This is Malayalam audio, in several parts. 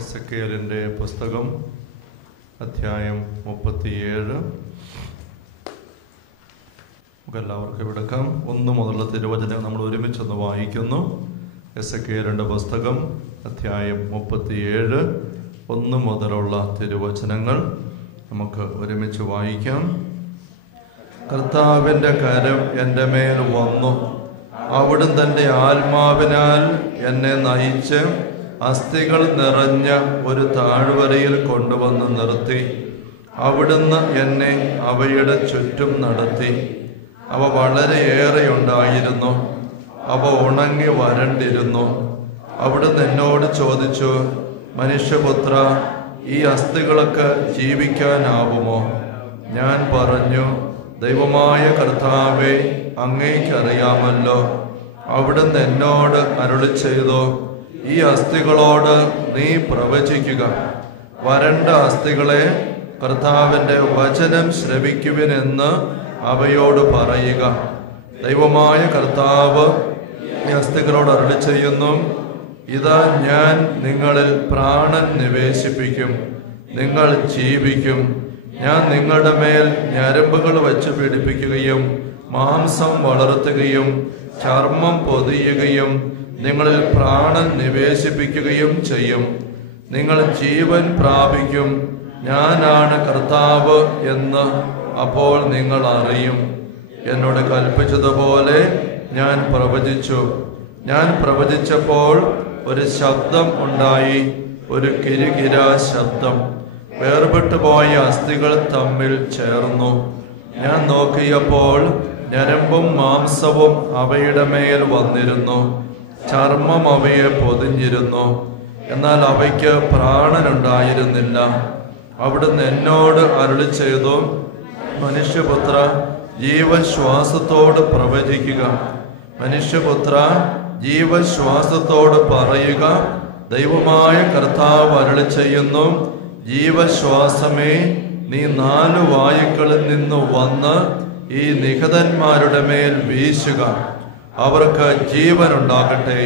എസെക്കിയേലിൻ്റെ പുസ്തകം അധ്യായം 37. നമുക്കെല്ലാവർക്കും എടുക്കാം. 1 മുതലുള്ള തിരുവചനം നമ്മൾ ഒരുമിച്ചൊന്ന് വായിക്കുന്നു. എസെക്കിയേലിൻ്റെ പുസ്തകം അധ്യായം 37, 1 മുതലുള്ള തിരുവചനങ്ങൾ നമുക്ക് ഒരുമിച്ച് വായിക്കാം. കർത്താവിൻ്റെ കരം എൻ്റെ മേൽ വന്നു. അവിടുന്ന് തൻ്റെ ആത്മാവിനാൽ എന്നെ നയിച്ച് അസ്ഥികൾ നിറഞ്ഞ ഒരു താഴ്വരയിൽ കൊണ്ടുവന്ന് നിർത്തി. അവിടുന്ന് എന്നെ അവയുടെ ചുറ്റും നടത്തി. അവ വളരെയേറെ ഉണ്ടായിരുന്നു. അവ ഉണങ്ങി വരണ്ടിരുന്നു. അവിടുന്ന് എന്നോട് ചോദിച്ചു, മനുഷ്യപുത്ര, ഈ അസ്ഥികളൊക്കെ ജീവിക്കാനാവുമോ? ഞാൻ പറഞ്ഞു, ദൈവമായ കർത്താവേ, അങ്ങേക്കറിയാമല്ലോ. അവിടുന്ന് എന്നോട് അരുളി ചെയ്തു, ഈ അസ്ഥികളോട് നീ പ്രവചിക്കുക. വരണ്ട അസ്ഥികളെ, കർത്താവിൻ്റെ വചനം ശ്രവിക്കുവിനെന്ന് അവയോട് പറയുക. ദൈവമായ കർത്താവ് ഈ അസ്ഥികളോട് അരുളി ചെയ്യുന്നു, ഇതാ ഞാൻ നിങ്ങളിൽ പ്രാണൻ നിവേശിപ്പിക്കും. നിങ്ങൾ ജീവിക്കും. ഞാൻ നിങ്ങളുടെ മേൽ ഞരമ്പുകൾ വച്ച് പിടിപ്പിക്കുകയും മാംസം വളർത്തുകയും ചർമ്മം പൊതിയുകയും നിങ്ങളിൽ പ്രാണൻ നിവേശിപ്പിക്കുകയും ചെയ്യും. നിങ്ങൾ ജീവൻ പ്രാപിക്കും. ഞാനാണ് കർത്താവ് എന്ന് അപ്പോൾ നിങ്ങൾ അറിയും. എന്നോട് കൽപ്പിച്ചതുപോലെ ഞാൻ പ്രവചിച്ചു. ഞാൻ പ്രവചിച്ചപ്പോൾ ഒരു ശബ്ദം ഉണ്ടായി, ഒരു കിരികിരാ ശബ്ദം. വേർപെട്ടു പോയ അസ്ഥികൾ തമ്മിൽ ചേർന്നു. ഞാൻ നോക്കിയപ്പോൾ ഞരമ്പും മാംസവും അവയുടെ മേൽ വന്നിരുന്നു. ചർമ്മം അവയെ പൊതിഞ്ഞിരുന്നു. എന്നാൽ അവയ്ക്ക് പ്രാണനുണ്ടായിരുന്നില്ല. അവിടുന്ന് എന്നോട് അരുളി ചെയ്തു, മനുഷ്യപുത്ര, ജീവശ്വാസത്തോട് പ്രവചിക്കുക. മനുഷ്യപുത്ര, ജീവശ്വാസത്തോട് പറയുക, ദൈവമായ കർത്താവ് അരുളി ചെയ്യുന്നു, ജീവശ്വാസമേ, നീ 4 വായുക്കളിൽ നിന്ന് വന്ന് ഈ നിഹതന്മാരുടെ മേൽ വീശുക. അവർക്ക് ജീവൻ ഉണ്ടാകട്ടെ.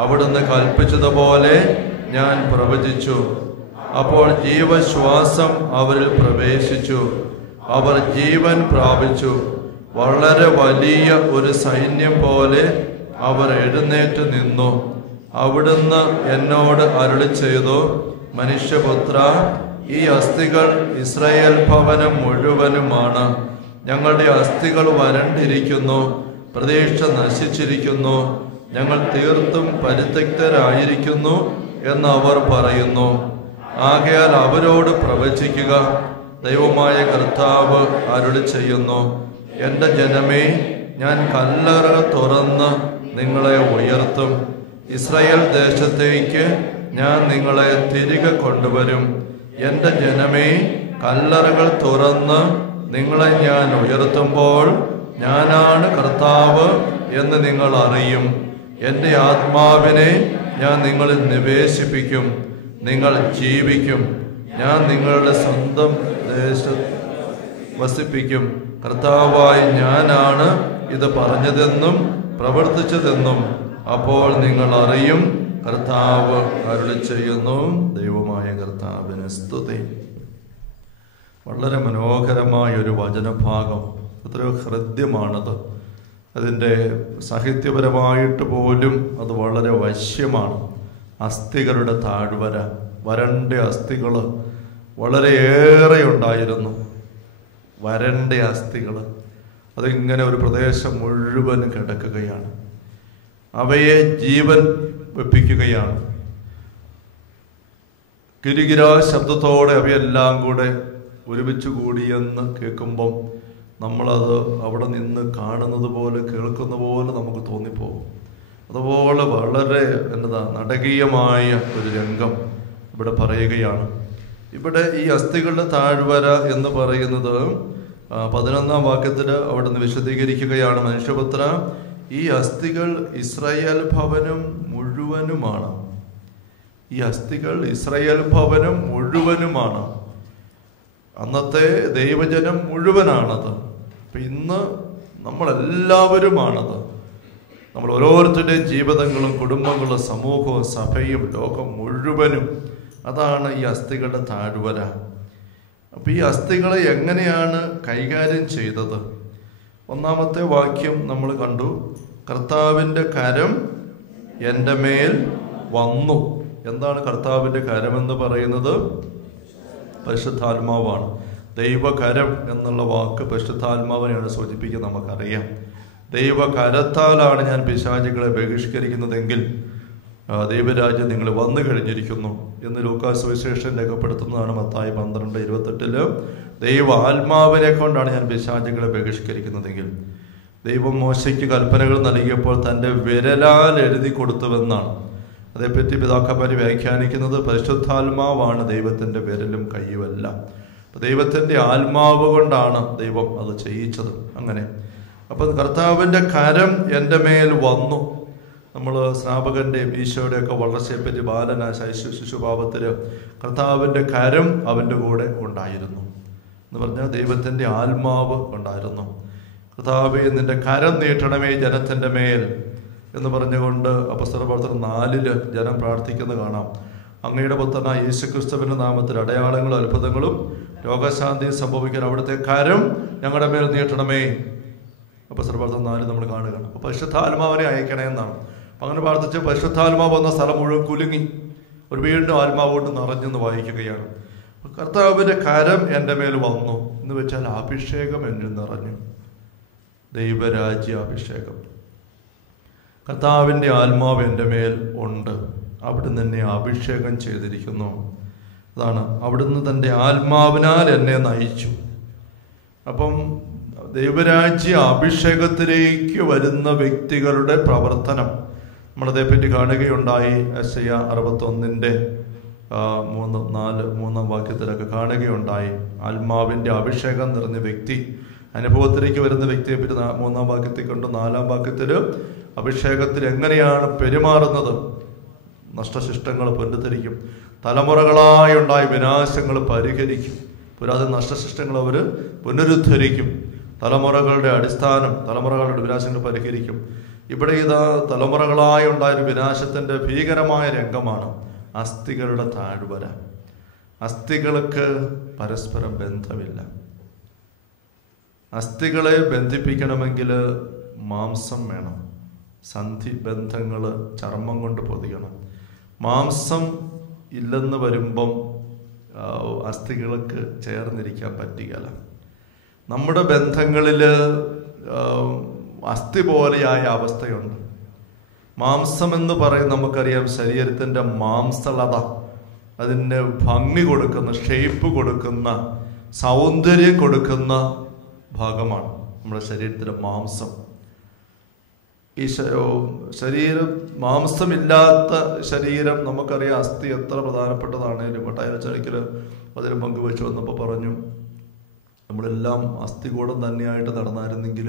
അവിടുന്ന് കൽപ്പിച്ചതുപോലെ ഞാൻ പ്രവചിച്ചു. അപ്പോൾ ജീവശ്വാസം അവരിൽ പ്രവേശിച്ചു. അവർ ജീവൻ പ്രാപിച്ചു. വളരെ വലിയ ഒരു സൈന്യം പോലെ അവർ എഴുന്നേറ്റ് നിന്നു. അവിടുന്ന് എന്നോട് അരുളി ചെയ്തു, മനുഷ്യപുത്ര, ഈ അസ്ഥികൾ ഇസ്രായേൽ ഭവനം മുഴുവനുമാണ്. ഞങ്ങളുടെ അസ്ഥികൾ വരണ്ടിരിക്കുന്നു. പ്രതീക്ഷ നശിച്ചിരിക്കുന്നു. ഞങ്ങൾ തീർത്തും പരിത്യക്തരായിരിക്കുന്നു എന്ന് അവർ പറയുന്നു. ആകയാൽ അവരോട് പ്രവചിക്കുക. ദൈവമായ കർത്താവ് അരുളി ചെയ്യുന്നു, എൻ്റെ ജനമേ, ഞാൻ കല്ലറ തുറന്ന് നിങ്ങളെ ഉയർത്തും. ഇസ്രായേൽ ദേശത്തേക്ക് ഞാൻ നിങ്ങളെ തിരികെ കൊണ്ടുവരും. എൻ്റെ ജനമേ, കല്ലറകൾ തുറന്ന് നിങ്ങളെ ഞാൻ ഉയർത്തുമ്പോൾ ഞാനാണ് കർത്താവ് എന്ന് നിങ്ങൾ അറിയും. എൻ്റെ ആത്മാവിനെ ഞാൻ നിങ്ങളിൽ നിവേശിപ്പിക്കും. നിങ്ങൾ ജീവിക്കും. ഞാൻ നിങ്ങളുടെ സ്വന്തം ദേശത്ത് വസിപ്പിക്കും. കർത്താവായി ഞാനാണ് ഇത് പറഞ്ഞതെന്നും പ്രവർത്തിച്ചതെന്നും അപ്പോൾ നിങ്ങൾ അറിയും. കർത്താവ് അരുളി ചെയ്യുന്നു. ദൈവമായ കർത്താവിന് സ്തുതി. വളരെ മനോഹരമായ ഒരു വചനഭാഗം. എത്രയോ ഹൃദ്യമാണത്. അതിൻ്റെ സാഹിത്യപരമായിട്ട് പോലും അത് വളരെ വശ്യമാണ്. അസ്ഥികളുടെ താഴ്വര, വരണ്ട അസ്ഥികൾ വളരെയേറെ ഉണ്ടായിരുന്നു. വരണ്ട അസ്ഥികൾ അതിങ്ങനെ ഒരു പ്രദേശം മുഴുവൻ കിടക്കുകയാണ്. അവയെ ജീവൻ വെപ്പിക്കുകയാണ്. കിരികിരാ ശബ്ദത്തോടെ അവയെല്ലാം കൂടെ ഒരുമിച്ച് കൂടിയെന്ന് കേൾക്കുമ്പം നമ്മളത് അവിടെ നിന്ന് കാണുന്നത് പോലെ കേൾക്കുന്ന പോലെ നമുക്ക് തോന്നിപ്പോകും. അതുപോലെ വളരെ നാടകീയമായ ഒരു രംഗം ഇവിടെ പറയുകയാണ്. ഇവിടെ ഈ അസ്ഥികളുടെ താഴ്വര എന്ന് പറയുന്നത് 11-ാം വാക്യത്തിൽ അവിടെ നിന്ന് വിശദീകരിക്കുകയാണ്. മനുഷ്യപുത്ര, ഈ അസ്ഥികൾ ഇസ്രായേൽ ഭവനം മുഴുവനുമാണ്. ഈ അസ്ഥികൾ ഇസ്രായേൽ ഭവനം മുഴുവനുമാണ്. അന്നത്തെ ദൈവജനം മുഴുവനാണത്. അപ്പം ഇന്ന് നമ്മളെല്ലാവരുമാണത്. നമ്മൾ ഓരോരുത്തരുടെയും ജീവിതങ്ങളും കുടുംബങ്ങളും സമൂഹവും സഭയും ലോകം മുഴുവനും അതാണ് ഈ അസ്ഥികളുടെ താഴ്വര. അപ്പം ഈ അസ്ഥികളെ എങ്ങനെയാണ് കൈകാര്യം ചെയ്തത്? ഒന്നാമത്തെ വാക്യം നമ്മൾ കണ്ടു, കർത്താവിൻ്റെ കരം എൻ്റെ മേൽ വന്നു. എന്താണ് കർത്താവിൻ്റെ കരമെന്ന് പറയുന്നത്? പരിശുദ്ധാത്മാവാണ്. ദൈവകരം എന്നുള്ള വാക്ക് പരിശുദ്ധാത്മാവിനെയാണ് സൂചിപ്പിക്കുന്നത്. നമുക്കറിയാം, ദൈവകരത്താലാണ് ഞാൻ പിശാചുകളെ ബഹിഷ്കരിക്കുന്നതെങ്കിൽ ദൈവരാജ്യം നിങ്ങൾ വന്നു കഴിഞ്ഞിരിക്കുന്നു എന്ന് ലൂക്കാസ് സുവിശേഷം രേഖപ്പെടുത്തുന്നതാണ്. മത്തായി 12:28 ദൈവ ആത്മാവിനെ കൊണ്ടാണ് ഞാൻ പിശാചുകളെ ബഹിഷ്കരിക്കുന്നതെങ്കിൽ. ദൈവം മോശയ്ക്ക് കൽപ്പനകൾ നൽകിയപ്പോൾ തൻ്റെ വിരലാൽ എഴുതി കൊടുത്തുവെന്നാണ്. അതേപ്പറ്റി പിതാക്കന്മാർ വ്യാഖ്യാനിക്കുന്നത് പരിശുദ്ധാത്മാവാണ് ദൈവത്തിൻ്റെ വിരലും കയ്യുമെല്ലാം. ദൈവത്തിൻ്റെ ആത്മാവ് കൊണ്ടാണ് ദൈവം അത് ചെയ്യിച്ചത്. അങ്ങനെ അപ്പം കർത്താവിൻ്റെ കരം എൻ്റെ മേൽ വന്നു. നമ്മൾ സ്നാപകൻ്റെയും ഈശോയുടെയൊക്കെ വളർച്ചയെപ്പറ്റി ബാലന ശിശുഭാവത്തിൽ കർത്താവിൻ്റെ കരം അവൻ്റെ കൂടെ ഉണ്ടായിരുന്നു എന്ന് പറഞ്ഞാൽ ദൈവത്തിൻ്റെ ആത്മാവ് ഉണ്ടായിരുന്നു. കർത്താവേ നിന്റെ കരം നീട്ടണമേ ജനത്തിൻ്റെ മേൽ എന്ന് പറഞ്ഞുകൊണ്ട് അപ്പോസ്തല പ്രവർത്തനം 4 ജനം പ്രാർത്ഥിക്കുന്നത് കാണാം. അങ്ങയുടെ പുത്രനായ യേശുക്രിസ്തുവിന്റെ നാമത്തിൽ അടയാളങ്ങളും അത്ഭുതങ്ങളും രോഗശാന്തിയും സംഭവിക്കാൻ അവിടുത്തെ കരം ഞങ്ങളുടെ മേൽ നീട്ടണമേ. അപ്പോസ്തല പ്രവർത്തനം 4 നമ്മൾ കാണുകയാണ്. അപ്പോൾ പരിശുദ്ധാത്മാവിനെ അയക്കണേ എന്നാണ്. അപ്പം അങ്ങനെ പ്രാർത്ഥിച്ച് പരിശുദ്ധാത്മാവ് വന്ന സ്ഥലം മുഴുവൻ കുലുങ്ങി, ഒരു വീണ്ടും ആത്മാവ് കൊണ്ട് നിറഞ്ഞെന്ന് വായിക്കുകയാണ്. കർത്താവിൻ്റെ കരം എൻ്റെ മേൽ വന്നു എന്ന് വെച്ചാൽ അഭിഷേകം എന്നിൽ നിറഞ്ഞു. ദൈവരാജ്യ അഭിഷേകം. കർത്താവിൻ്റെ ആത്മാവ് എൻ്റെ മേൽ ഉണ്ട്. അവിടുന്ന് എന്നെ അഭിഷേകം ചെയ്തിരിക്കുന്നു. അതാണ്, അവിടുന്ന് തൻ്റെ ആത്മാവിനാൽ എന്നെ നയിച്ചു. അപ്പം ദൈവരാജ്യ അഭിഷേകത്തിലേക്ക് വരുന്ന വ്യക്തികളുടെ പ്രവർത്തനം നമ്മളതേപ്പറ്റി കാണുകയുണ്ടായി. യെശയ്യാ 61:3-4 വാക്യത്തിലൊക്കെ കാണുകയുണ്ടായി. ആത്മാവിൻ്റെ അഭിഷേകം നിറഞ്ഞ വ്യക്തി അനുഭവത്തിലേക്ക് വരുന്ന വ്യക്തിയെ പറ്റി 3 വാക്യത്തിൽ കൊണ്ട് 4 വാക്യത്തിൽ അഭിഷേകത്തിൽ എങ്ങനെയാണ് പെരുമാറുന്നത്? നഷ്ടശിഷ്ടങ്ങൾ പുനരുദ്ധരിക്കും, തലമുറകളായി ഉണ്ടായ വിനാശങ്ങൾ പരിഹരിക്കും, പുരാതന നഷ്ടശിഷ്ടങ്ങൾ അവർ പുനരുദ്ധരിക്കും, തലമുറകളുടെ അടിസ്ഥാനം, തലമുറകളുടെ വിനാശങ്ങൾ പരിഹരിക്കും. ഇവിടെ ഇതാ തലമുറകളായി ഉണ്ടായൊരു വിനാശത്തിൻ്റെ ഭീകരമായ രംഗമാണ് അസ്ഥികളുടെ താഴ്വര. അസ്ഥികൾക്ക് പരസ്പരം ബന്ധമില്ല. അസ്ഥികളെ ബന്ധിപ്പിക്കണമെങ്കിൽ മാംസം വേണം. സന്ധി ബന്ധങ്ങൾ ചർമ്മം കൊണ്ട് പൊതിയണം. മാംസം ഇല്ലെന്ന് വരുമ്പം അസ്ഥികൾക്ക് ചേർന്നിരിക്കാൻ പറ്റുകയില്ല. നമ്മുടെ ബന്ധങ്ങളിൽ അസ്ഥി പോലെയായ അവസ്ഥയുണ്ട്. മാംസം എന്ന് പറയും, നമുക്കറിയാം ശരീരത്തിൻ്റെ മാംസളത, അതിന് ഭംഗി കൊടുക്കുന്ന, ഷേപ്പ് കൊടുക്കുന്ന, സൗന്ദര്യം കൊടുക്കുന്ന ഭാഗമാണ് നമ്മുടെ ശരീരത്തിലെ മാംസം. ഈ ശരീരം, മാംസമില്ലാത്ത ശരീരം നമുക്കറിയാം. അസ്ഥി എത്ര പ്രധാനപ്പെട്ടതാണേലും വട്ടായച്ചടിക്കൽ അതിന് പങ്കുവെച്ച് വന്നപ്പോൾ പറഞ്ഞു, നമ്മളെല്ലാം അസ്ഥികൂടം തന്നെയായിട്ട് നടന്നായിരുന്നെങ്കിൽ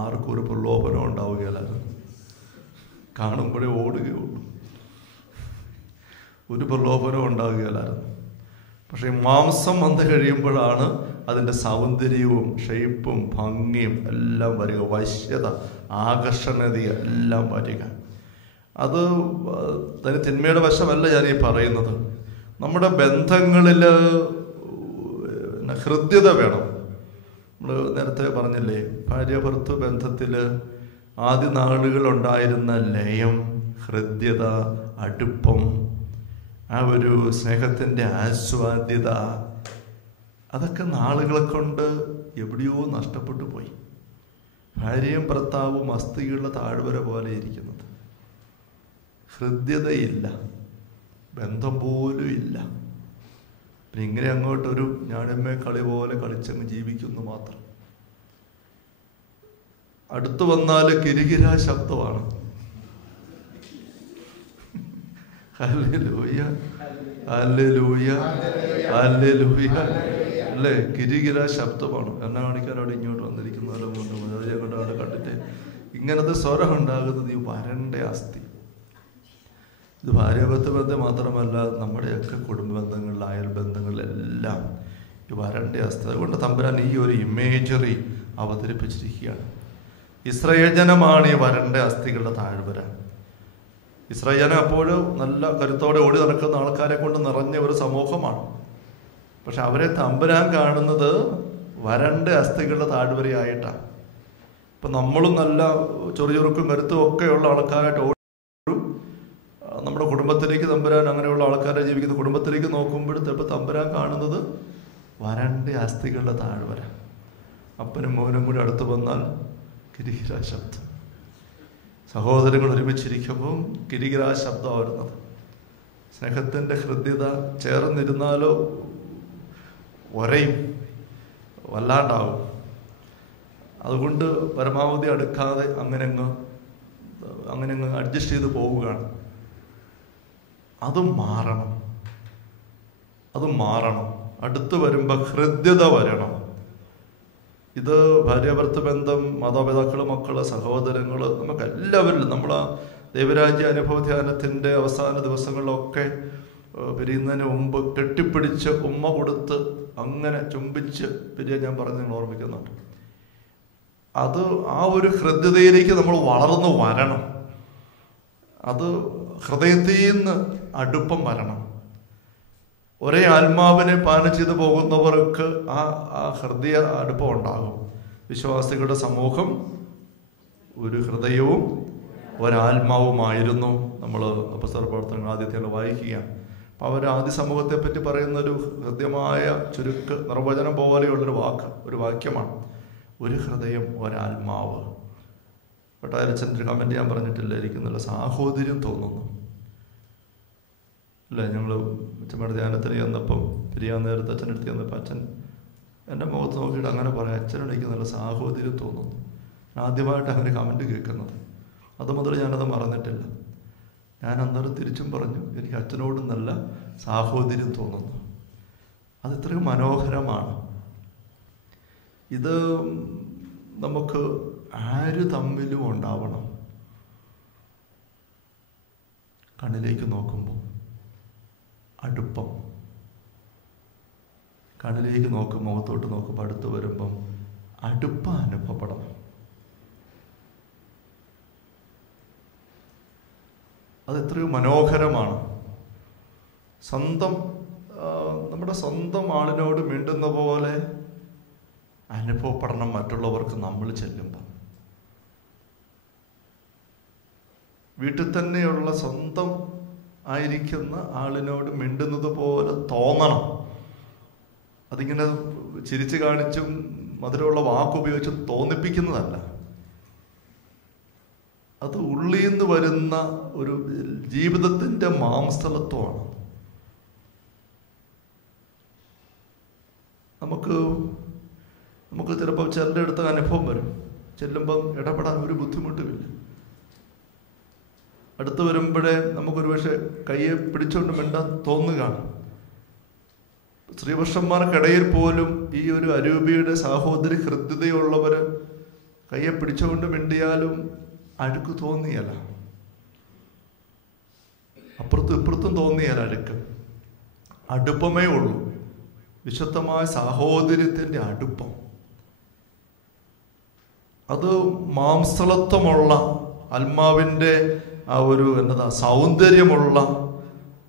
ആർക്കും ഒരു പ്രലോഭനം ഉണ്ടാവുകയില്ലായിരുന്നു. കാണുമ്പോഴേ ഓടുകയുള്ളൂ, ഒരു പ്രലോഭനം ഉണ്ടാവുകയില്ലായിരുന്നു. പക്ഷേ മാംസം വന്ന് കഴിയുമ്പോഴാണ് അതിൻ്റെ സൗന്ദര്യവും ഷേപ്പും ഭംഗിയും എല്ലാം വരിക, വശ്യത, ആകർഷണീയത എല്ലാം വരിക. അത് അതിന് തിന്മയുടെ വശമല്ല ഞാനീ പറയുന്നത്. നമ്മുടെ ബന്ധങ്ങളിൽ ഹൃദ്യത വേണം. നമ്മൾ നേരത്തെ പറഞ്ഞില്ലേ, ഭാര്യ ഭർത്തൃ ബന്ധത്തിൽ ആദ്യ നാളുകളുണ്ടായിരുന്ന ലയം, ഹൃദ്യത, അടുപ്പം, ആ ഒരു സ്നേഹത്തിൻ്റെ ആസ്വാദ്യത, അതൊക്കെ നാളുകളെ കൊണ്ട് എവിടെയോ നഷ്ടപ്പെട്ടു പോയി. ഭാര്യയും ഭർത്താവും അസ്ഥികളുടെ താഴ്വര പോലെ ഇരിക്കുന്നത്. ഹൃദ്യതയില്ല, ബന്ധം പോലും ഇല്ല. പിന്നെ ഇങ്ങനെ അങ്ങോട്ടൊരു ഞാനെമ്മേ കളി പോലെ കളിച്ചങ്ങ് ജീവിക്കുന്നു മാത്രം. അടുത്തു വന്നാൽ കിരികിര ശബ്ദമാണ്. ഹല്ലേലൂയ, ഹല്ലേലൂയ, ഹല്ലേലൂയ അല്ലേ? കിരികിര ശബ്ദമാണ്. എന്നെ കാണിക്കാൻ അവിടെ ഇങ്ങോട്ട് വന്നിരിക്കുന്നവരെ കൊണ്ട് അവിടെ കണ്ടിട്ട് ഇങ്ങനത്തെ സ്വരം ഉണ്ടാകുന്നത് ഈ വരണ്ട അസ്ഥി. ഇത് ഭാര്യാഭർത്തൃ ബന്ധം മാത്രമല്ല, നമ്മുടെയൊക്കെ കുടുംബ ബന്ധങ്ങളിൽ, അയൽ ബന്ധങ്ങളിലെല്ലാം ഈ വരണ്ട അസ്ഥി. അതുകൊണ്ട് തമ്പുരാൻ ഈ ഒരു ഇമേജറി അവതരിപ്പിച്ചിരിക്കുകയാണ്. ഇസ്രായേൽ ജനമാണ് ഈ വരണ്ട അസ്ഥികളുടെ താഴ്വര. ഇസ്രായേൽ അപ്പോഴും നല്ല കരുത്തോടെ ഓടി നടക്കുന്ന ആൾക്കാരെ കൊണ്ട് നിറഞ്ഞ ഒരു സമൂഹമാണ്. പക്ഷെ അവരെ തമ്പുരാൻ കാണുന്നത് വരണ്ട അസ്ഥികളുടെ താഴ്വരയായിട്ടാണ്. ഇപ്പം നമ്മളും നല്ല ചൊറിചുറുക്കും കരുത്തും ഒക്കെയുള്ള ആൾക്കാരായിട്ട് ഓടും. നമ്മുടെ കുടുംബത്തിലേക്ക് തമ്പുരാൻ അങ്ങനെയുള്ള ആൾക്കാരെ ജീവിക്കുന്ന കുടുംബത്തിലേക്ക് നോക്കുമ്പോൾ ചിലപ്പോൾ തമ്പുരാൻ കാണുന്നത് വരണ്ട അസ്ഥികളുടെ താഴ്വര. അപ്പനും മോനും കൂടി അടുത്ത് വന്നാൽ കിരികിരാ ശബ്ദം. സഹോദരങ്ങൾ ഒരുമിച്ചിരിക്കുമ്പം കിരികിരാ ശബ്ദം വരുന്നത്. സ്നേഹത്തിൻ്റെ ഹൃദ്യത ചേർന്നിരുന്നാലോ ഒരയും വല്ലാണ്ടാവും. അതുകൊണ്ട് പരമാവധി അടുക്കാതെ അങ്ങനെ അങ്ങ് അഡ്ജസ്റ്റ് ചെയ്ത് പോവുകയാണ്. അത് മാറണം. അടുത്ത് വരുമ്പോൾ ഹൃദ്യത വരണം. ഇത് ഭാര്യാഭർത്തൃ ബന്ധം, മാതാപിതാക്കള്, മക്കള്, സഹോദരങ്ങള്, നമുക്ക് എല്ലാവരിലും നമ്മളാ ദൈവരാജ്യ അനുഭവ ധ്യാനത്തിൻ്റെ അവസാന ദിവസങ്ങളിലൊക്കെ പിരിയുന്നതിന് മുമ്പ് കെട്ടിപ്പിടിച്ച് ഉമ്മ കൊടുത്ത് അങ്ങനെ ചുംബിച്ച് പിരിയാൻ ഞാൻ പറഞ്ഞ് നിങ്ങൾ ഓർമ്മിക്കുന്നുണ്ട്. അത് ആ ഒരു ഹൃദ്യതയിലേക്ക് നമ്മൾ വളർന്നു വരണം. അത് ഹൃദയത്തിൽ നിന്ന് അടുപ്പം വരണം. ഒരേ ആത്മാവിനെ പാനം ചെയ്ത് പോകുന്നവർക്ക് ആ ഹൃദയ അടുപ്പം ഉണ്ടാകും. വിശ്വാസികളുടെ സമൂഹം ഒരു ഹൃദയവും ഒരാത്മാവുമായിരുന്നു. നമ്മൾ അപ്പോസ്തല പ്രവർത്തനങ്ങൾ ആദ്യത്തെ വായിക്കുക. അപ്പോൾ അവർ ആദ്യ സമൂഹത്തെ പറ്റി പറയുന്നൊരു ഹൃദ്യമായ ചുരുക്ക് നിർവചനം പോലെയുള്ളൊരു ഒരു വാക്യമാണ് ഒരു ഹൃദയം ഒരാത്മാവ്. പട്ടായച്ചൻ്റെ കമൻറ്റ് ഞാൻ പറഞ്ഞിട്ടില്ല, ഇരിക്കുന്നില്ല. സാഹോദര്യം തോന്നുന്നു അല്ലേ? ഞങ്ങൾ അച്ഛമ്മയുടെ ധ്യാനത്തിന് ചെന്നപ്പം പിരിയാൻ നേരത്തെ അച്ഛനടുത്ത് ചെന്നപ്പോൾ അച്ഛൻ എൻ്റെ മുഖത്ത് നോക്കിയിട്ട് അങ്ങനെ പറയാം, അച്ഛനെനിക്ക് നല്ല സാഹോദര്യം തോന്നുന്നു. ആദ്യമായിട്ട് അങ്ങനെ കമൻറ്റ് കേൾക്കുന്നത്. അതുമുതൽ ഞാനത് മറന്നിട്ടില്ല. ഞാൻ അന്നേരം തിരിച്ചും പറഞ്ഞു, എനിക്ക് അച്ഛനോടും നല്ല സാഹോദര്യം തോന്നുന്നു. അത് ഇത്രയും മനോഹരമാണ്. ഇത് നമുക്ക് ആര് തമ്മിലും ഉണ്ടാവണം. കണ്ണിലേക്ക് നോക്കുമ്പോൾ അടുപ്പം, കണ്ണിലേക്ക് നോക്കും, മുഖത്തോട്ട് നോക്കുമ്പോൾ അടുത്ത് വരുമ്പം അടുപ്പം അനുഭവപ്പെടണം. അത് എത്രയോ മനോഹരമാണ്. നമ്മുടെ സ്വന്തം ആളിനോട് മിണ്ടുന്ന പോലെ അനുഭവപ്പെടണം മറ്റുള്ളവർക്ക് നമ്മൾ ചെല്ലുമ്പോൾ. വീട്ടിൽ തന്നെയുള്ള സ്വന്തം ആയിരിക്കുന്ന ആളിനോട് മിണ്ടുന്നത് പോലെ തോന്നണം. അതിങ്ങനെ ചിരിച്ചു കാണിച്ചും മധുരമുള്ള വാക്കുപയോഗിച്ചും തോന്നിപ്പിക്കുന്നതല്ല. അത് ഉള്ളിൽ നിന്ന് വരുന്ന ഒരു ജീവിതത്തിൻ്റെ മാംസളത്വമാണ്. നമുക്ക് ചിലപ്പോൾ ചിലരുടെ അടുത്ത് അനുഭവം വരും. ചെല്ലുമ്പം ഇടപെടാൻ ഒരു ബുദ്ധിമുട്ടുമില്ല. അടുത്ത് വരുമ്പോഴേ നമുക്കൊരു പക്ഷേ കയ്യെ പിടിച്ചുകൊണ്ട് മിണ്ടാൻ തോന്നുകയാണ്. സ്ത്രീപുരുഷന്മാർക്കിടയിൽ പോലും ഈ ഒരു അരൂപിയുടെ സഹോദരി ഹൃദ്യതയുള്ളവർ കയ്യെ പിടിച്ചുകൊണ്ട് മിണ്ടിയാലും അഴുക്ക് തോന്നിയല്ല, അപ്പുറത്തും ഇപ്പുറത്തും തോന്നിയാൽ അഴുക്ക്. അടുപ്പമേ ഉള്ളൂ, വിശുദ്ധമായ സാഹോദര്യത്തിൻ്റെ അടുപ്പം. അത് മാംസളത്വമുള്ള ആത്മാവിൻ്റെ ആ ഒരു സൗന്ദര്യമുള്ള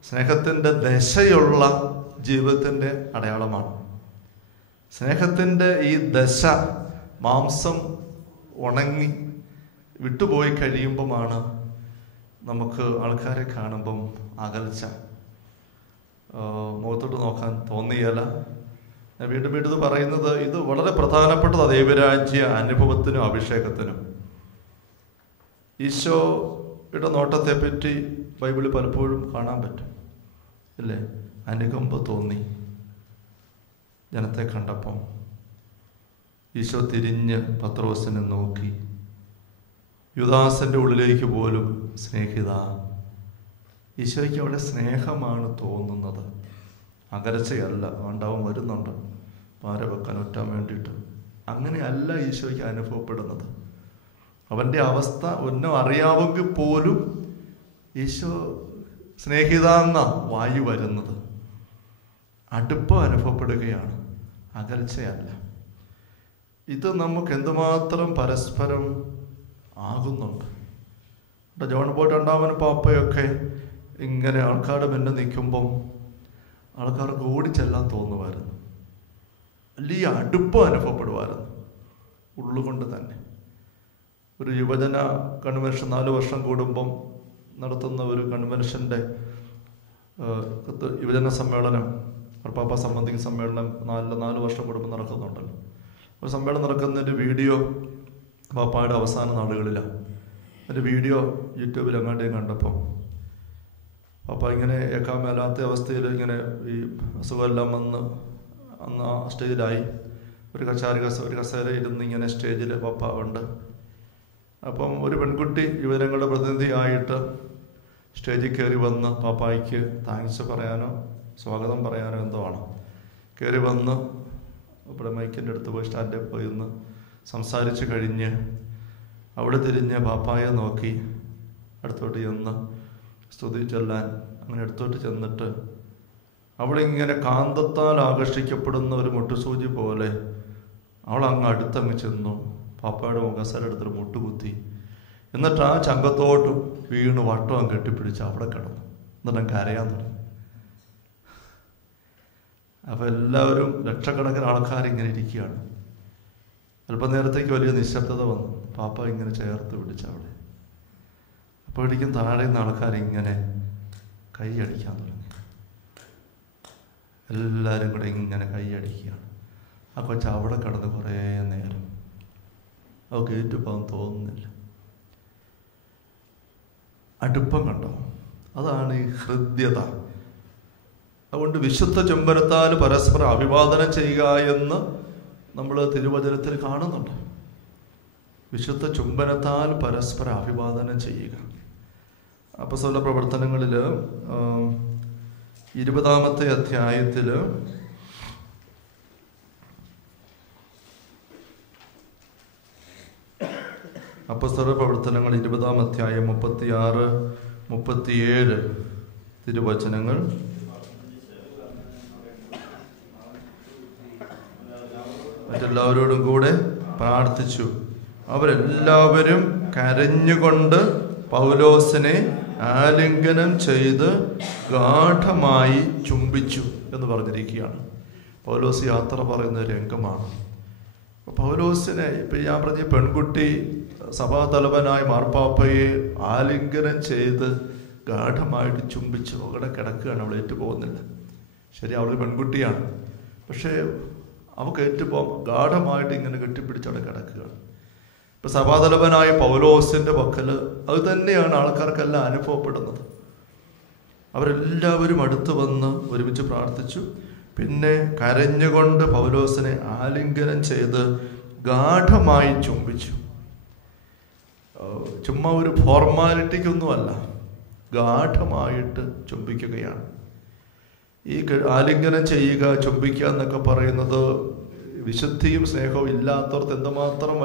സ്നേഹത്തിൻ്റെ ദശയുള്ള ജീവിതത്തിൻ്റെ അടയാളമാണ്. സ്നേഹത്തിൻ്റെ ഈ ദശ മാംസം ഉണങ്ങി വിട്ടുപോയി കഴിയുമ്പമാണ് നമുക്ക് ആൾക്കാരെ കാണുമ്പം അകൽച്ച, മുഖത്തോട്ട് നോക്കാൻ തോന്നിയല്ല. ഞാൻ വീണ്ടും ഇത് പറയുന്നത് ഇത് വളരെ പ്രധാനപ്പെട്ടതാണ് ദൈവരാജ്യ അനുഭവത്തിനും അഭിഷേകത്തിനും. ഈശോയുടെ നോട്ടത്തെപ്പറ്റി ബൈബിളിൽ പലപ്പോഴും കാണാൻ പറ്റും ഇല്ലേ? അനുകമ്പ തോന്നി ജനത്തെ കണ്ടപ്പം. ഈശോ തിരിഞ്ഞ് പത്രോസിനെ നോക്കി. യുദാസിൻ്റെ ഉള്ളിലേക്ക് പോലും സ്നേഹിത. ഈശോയ്ക്ക് അവിടെ സ്നേഹമാണ് തോന്നുന്നത്, അകരച്ചയല്ല. വേണ്ടാവും വരുന്നുണ്ട് പാര വെക്കാൻ ഒറ്റാൻ വേണ്ടിയിട്ട്. അങ്ങനെയല്ല ഈശോയ്ക്ക് അനുഭവപ്പെടുന്നത്. അവൻ്റെ അവസ്ഥ ഒന്നും അറിയാമെങ്കിൽ പോലും ഈശോ സ്നേഹിത എന്ന വായു വരുന്നത്. അടുപ്പം അനുഭവപ്പെടുകയാണ്, അകൽച്ചയല്ല. ഇത് നമുക്ക് എന്തുമാത്രം പരസ്പരം ആകുന്നുണ്ട്. ജോൺ പോൾ രണ്ടാമൻ പാപ്പയൊക്കെ ഇങ്ങനെ ആൾക്കാരുടെ മുന്നിൽ നിൽക്കുമ്പം ആൾക്കാർക്ക് ഓടിച്ചെല്ലാൻ തോന്നുമായിരുന്നു. വലിയ അടുപ്പം അനുഭവപ്പെടുമായിരുന്നു ഉള്ളുകൊണ്ട് തന്നെ. ഒരു യുവജന കൺവെൻഷൻ 4 വർഷം കൂടുമ്പം നടത്തുന്ന ഒരു കൺവെൻഷൻ്റെ യുവജന സമ്മേളനം, മാർപ്പാപ്പ സംബന്ധിക്കുന്ന സമ്മേളനം 4 വർഷം കൂടുമ്പോൾ നടക്കുന്നുണ്ടല്ലോ. ഒരു സമ്മേളനം നടക്കുന്നതിൻ്റെ വീഡിയോ പാപ്പായുടെ അവസാന നാളുകളിലാണ്. അതിൻ്റെ വീഡിയോ യൂട്യൂബിൽ എങ്ങാണ്ടേയും കണ്ടപ്പം പാപ്പ ഇങ്ങനെ ഏക്കാൻ മേലാത്ത അവസ്ഥയിൽ ഇങ്ങനെ ഈ അസുഖമെല്ലാം വന്ന് അന്ന് ആ സ്റ്റേജിലായി. ഒരു കസേര ഇരുന്ന് ഇങ്ങനെ സ്റ്റേജിൽ പാപ്പ ഉണ്ട്. അപ്പം ഒരു പെൺകുട്ടി യുവജനങ്ങളുടെ പ്രതിനിധിയായിട്ട് സ്റ്റേജിൽ കയറി വന്ന് പാപ്പായ്ക്ക് താങ്ക്സ് പറയാനോ സ്വാഗതം പറയാനോ എന്തോ ആണ്. കയറി വന്ന് ഇവിടെ മൈക്കിൻ്റെ അടുത്ത് പോയി സ്റ്റാൻഡിൽ പോയി ഒന്ന് സംസാരിച്ച് കഴിഞ്ഞ് അവിടെ തിരിഞ്ഞ് പാപ്പായെ നോക്കി അടുത്തോട്ട് ചെന്ന് സ്തുതി ചൊല്ലാൻ അങ്ങനെ അടുത്തോട്ട് ചെന്നിട്ട് അവളിങ്ങനെ കാന്തത്താൽ ആകർഷിക്കപ്പെടുന്ന ഒരു മുട്ടുസൂചി പോലെ അവൾ അങ്ങ് അടുത്തങ്ങ് ചെന്നു. പാപ്പയുടെ മുഖസര എടുത്തൊരു മുട്ടുകുത്തി. എന്നിട്ട് ആ ചങ്കത്തോട്ട് വീണ് വട്ടം അങ്ങ് കെട്ടിപ്പിടിച്ച് അവിടെ കിടന്നു. എന്നിട്ട് കരയാൻ തുടങ്ങി. അപ്പം എല്ലാവരും ലക്ഷക്കണക്കിന് ആൾക്കാരിങ്ങനെ ഇരിക്കുകയാണ്. അല്പം നേരത്തേക്ക് വലിയ നിശബ്ദത വന്നു. പാപ്പ ഇങ്ങനെ ചേർത്ത് പിടിച്ച അവിടെ. അപ്പോഴേക്കും താഴെ നിന്ന് ആൾക്കാരിങ്ങനെ കൈയടിക്കാൻ തുടങ്ങി. എല്ലാവരും കൂടെ ഇങ്ങനെ കൈയടിക്കുകയാണ്. ആ കൊച്ചു അവിടെ കിടന്ന് കുറേ നേരം. അവൾക്ക് ഏറ്റുപോകാൻ തോന്നുന്നില്ല. അടുപ്പം കണ്ടോ? അതാണ് ഈ ഹൃദ്യത. അതുകൊണ്ട് വിശുദ്ധ ചുംബനത്താൽ പരസ്പരം അഭിവാദനം ചെയ്യുക എന്ന് നമ്മൾ തിരുവചനത്തിൽ കാണുന്നുണ്ട്. വിശുദ്ധ ചുംബനത്താൽ പരസ്പരം അഭിവാദനം ചെയ്യുക. അപ്പോസ്തല പ്രവർത്തനങ്ങളിൽ 20-ാമത്തെ അധ്യായത്തിൽ അപ്പോസ്തല പ്രവർത്തനങ്ങൾ 20-ാം അധ്യായം 36, 37 തിരുവചനങ്ങൾ. മറ്റെല്ലാവരോടും കൂടെ പ്രാർത്ഥിച്ചു. അവരെല്ലാവരും കരഞ്ഞുകൊണ്ട് പൗലോസിനെ ആലിംഗനം ചെയ്ത് ഗാഠമായി ചുംബിച്ചു എന്ന് പറഞ്ഞിരിക്കുകയാണ്. പൗലോസ് യാത്ര പറയുന്ന രംഗമാണ്. പൗലോസിനെ ഇപ്പം ഞാൻ പറഞ്ഞ പെൺകുട്ടി സഭാതലവനായ മാർപ്പാപ്പയെ ആലിംഗനം ചെയ്ത് ഗാഠമായിട്ട് ചുംബിച്ചു. അവിടെ കിടക്കുകയാണ്. അവൾ ഏറ്റുപോകുന്നില്ല. ശരി, അവൾ പെൺകുട്ടിയാണ്. പക്ഷേ അവൾക്ക് ഏറ്റുപോകാൻ ഗാഠമായിട്ട് ഇങ്ങനെ കെട്ടിപ്പിടിച്ച് അവിടെ കിടക്കുകയാണ്. ഇപ്പം സഭാതലവനായ പൗലോസിൻ്റെ പക്കൽ അത് തന്നെയാണ് ആൾക്കാർക്കെല്ലാം അനുഭവപ്പെടുന്നത്. അവരെല്ലാവരും അടുത്ത് വന്ന് ഒരുമിച്ച് പ്രാർത്ഥിച്ചു. പിന്നെ കരഞ്ഞുകൊണ്ട് പൗലോസിനെ ആലിംഗനം ചെയ്ത് ഗാഠമായി ചുംബിച്ചു. ചുമ്മാ ഒരു ഫോർമാലിറ്റിക്കൊന്നുമല്ല, ഗാഠമായിട്ട് ചുംബിക്കുകയാണ്. ഈ ആലിംഗനം ചെയ്യുക, ചുംബിക്കുക എന്നൊക്കെ പറയുന്നത് വിശുദ്ധിയും സ്നേഹവും ഇല്ലാത്തവർക്ക് എന്തുമാത്രം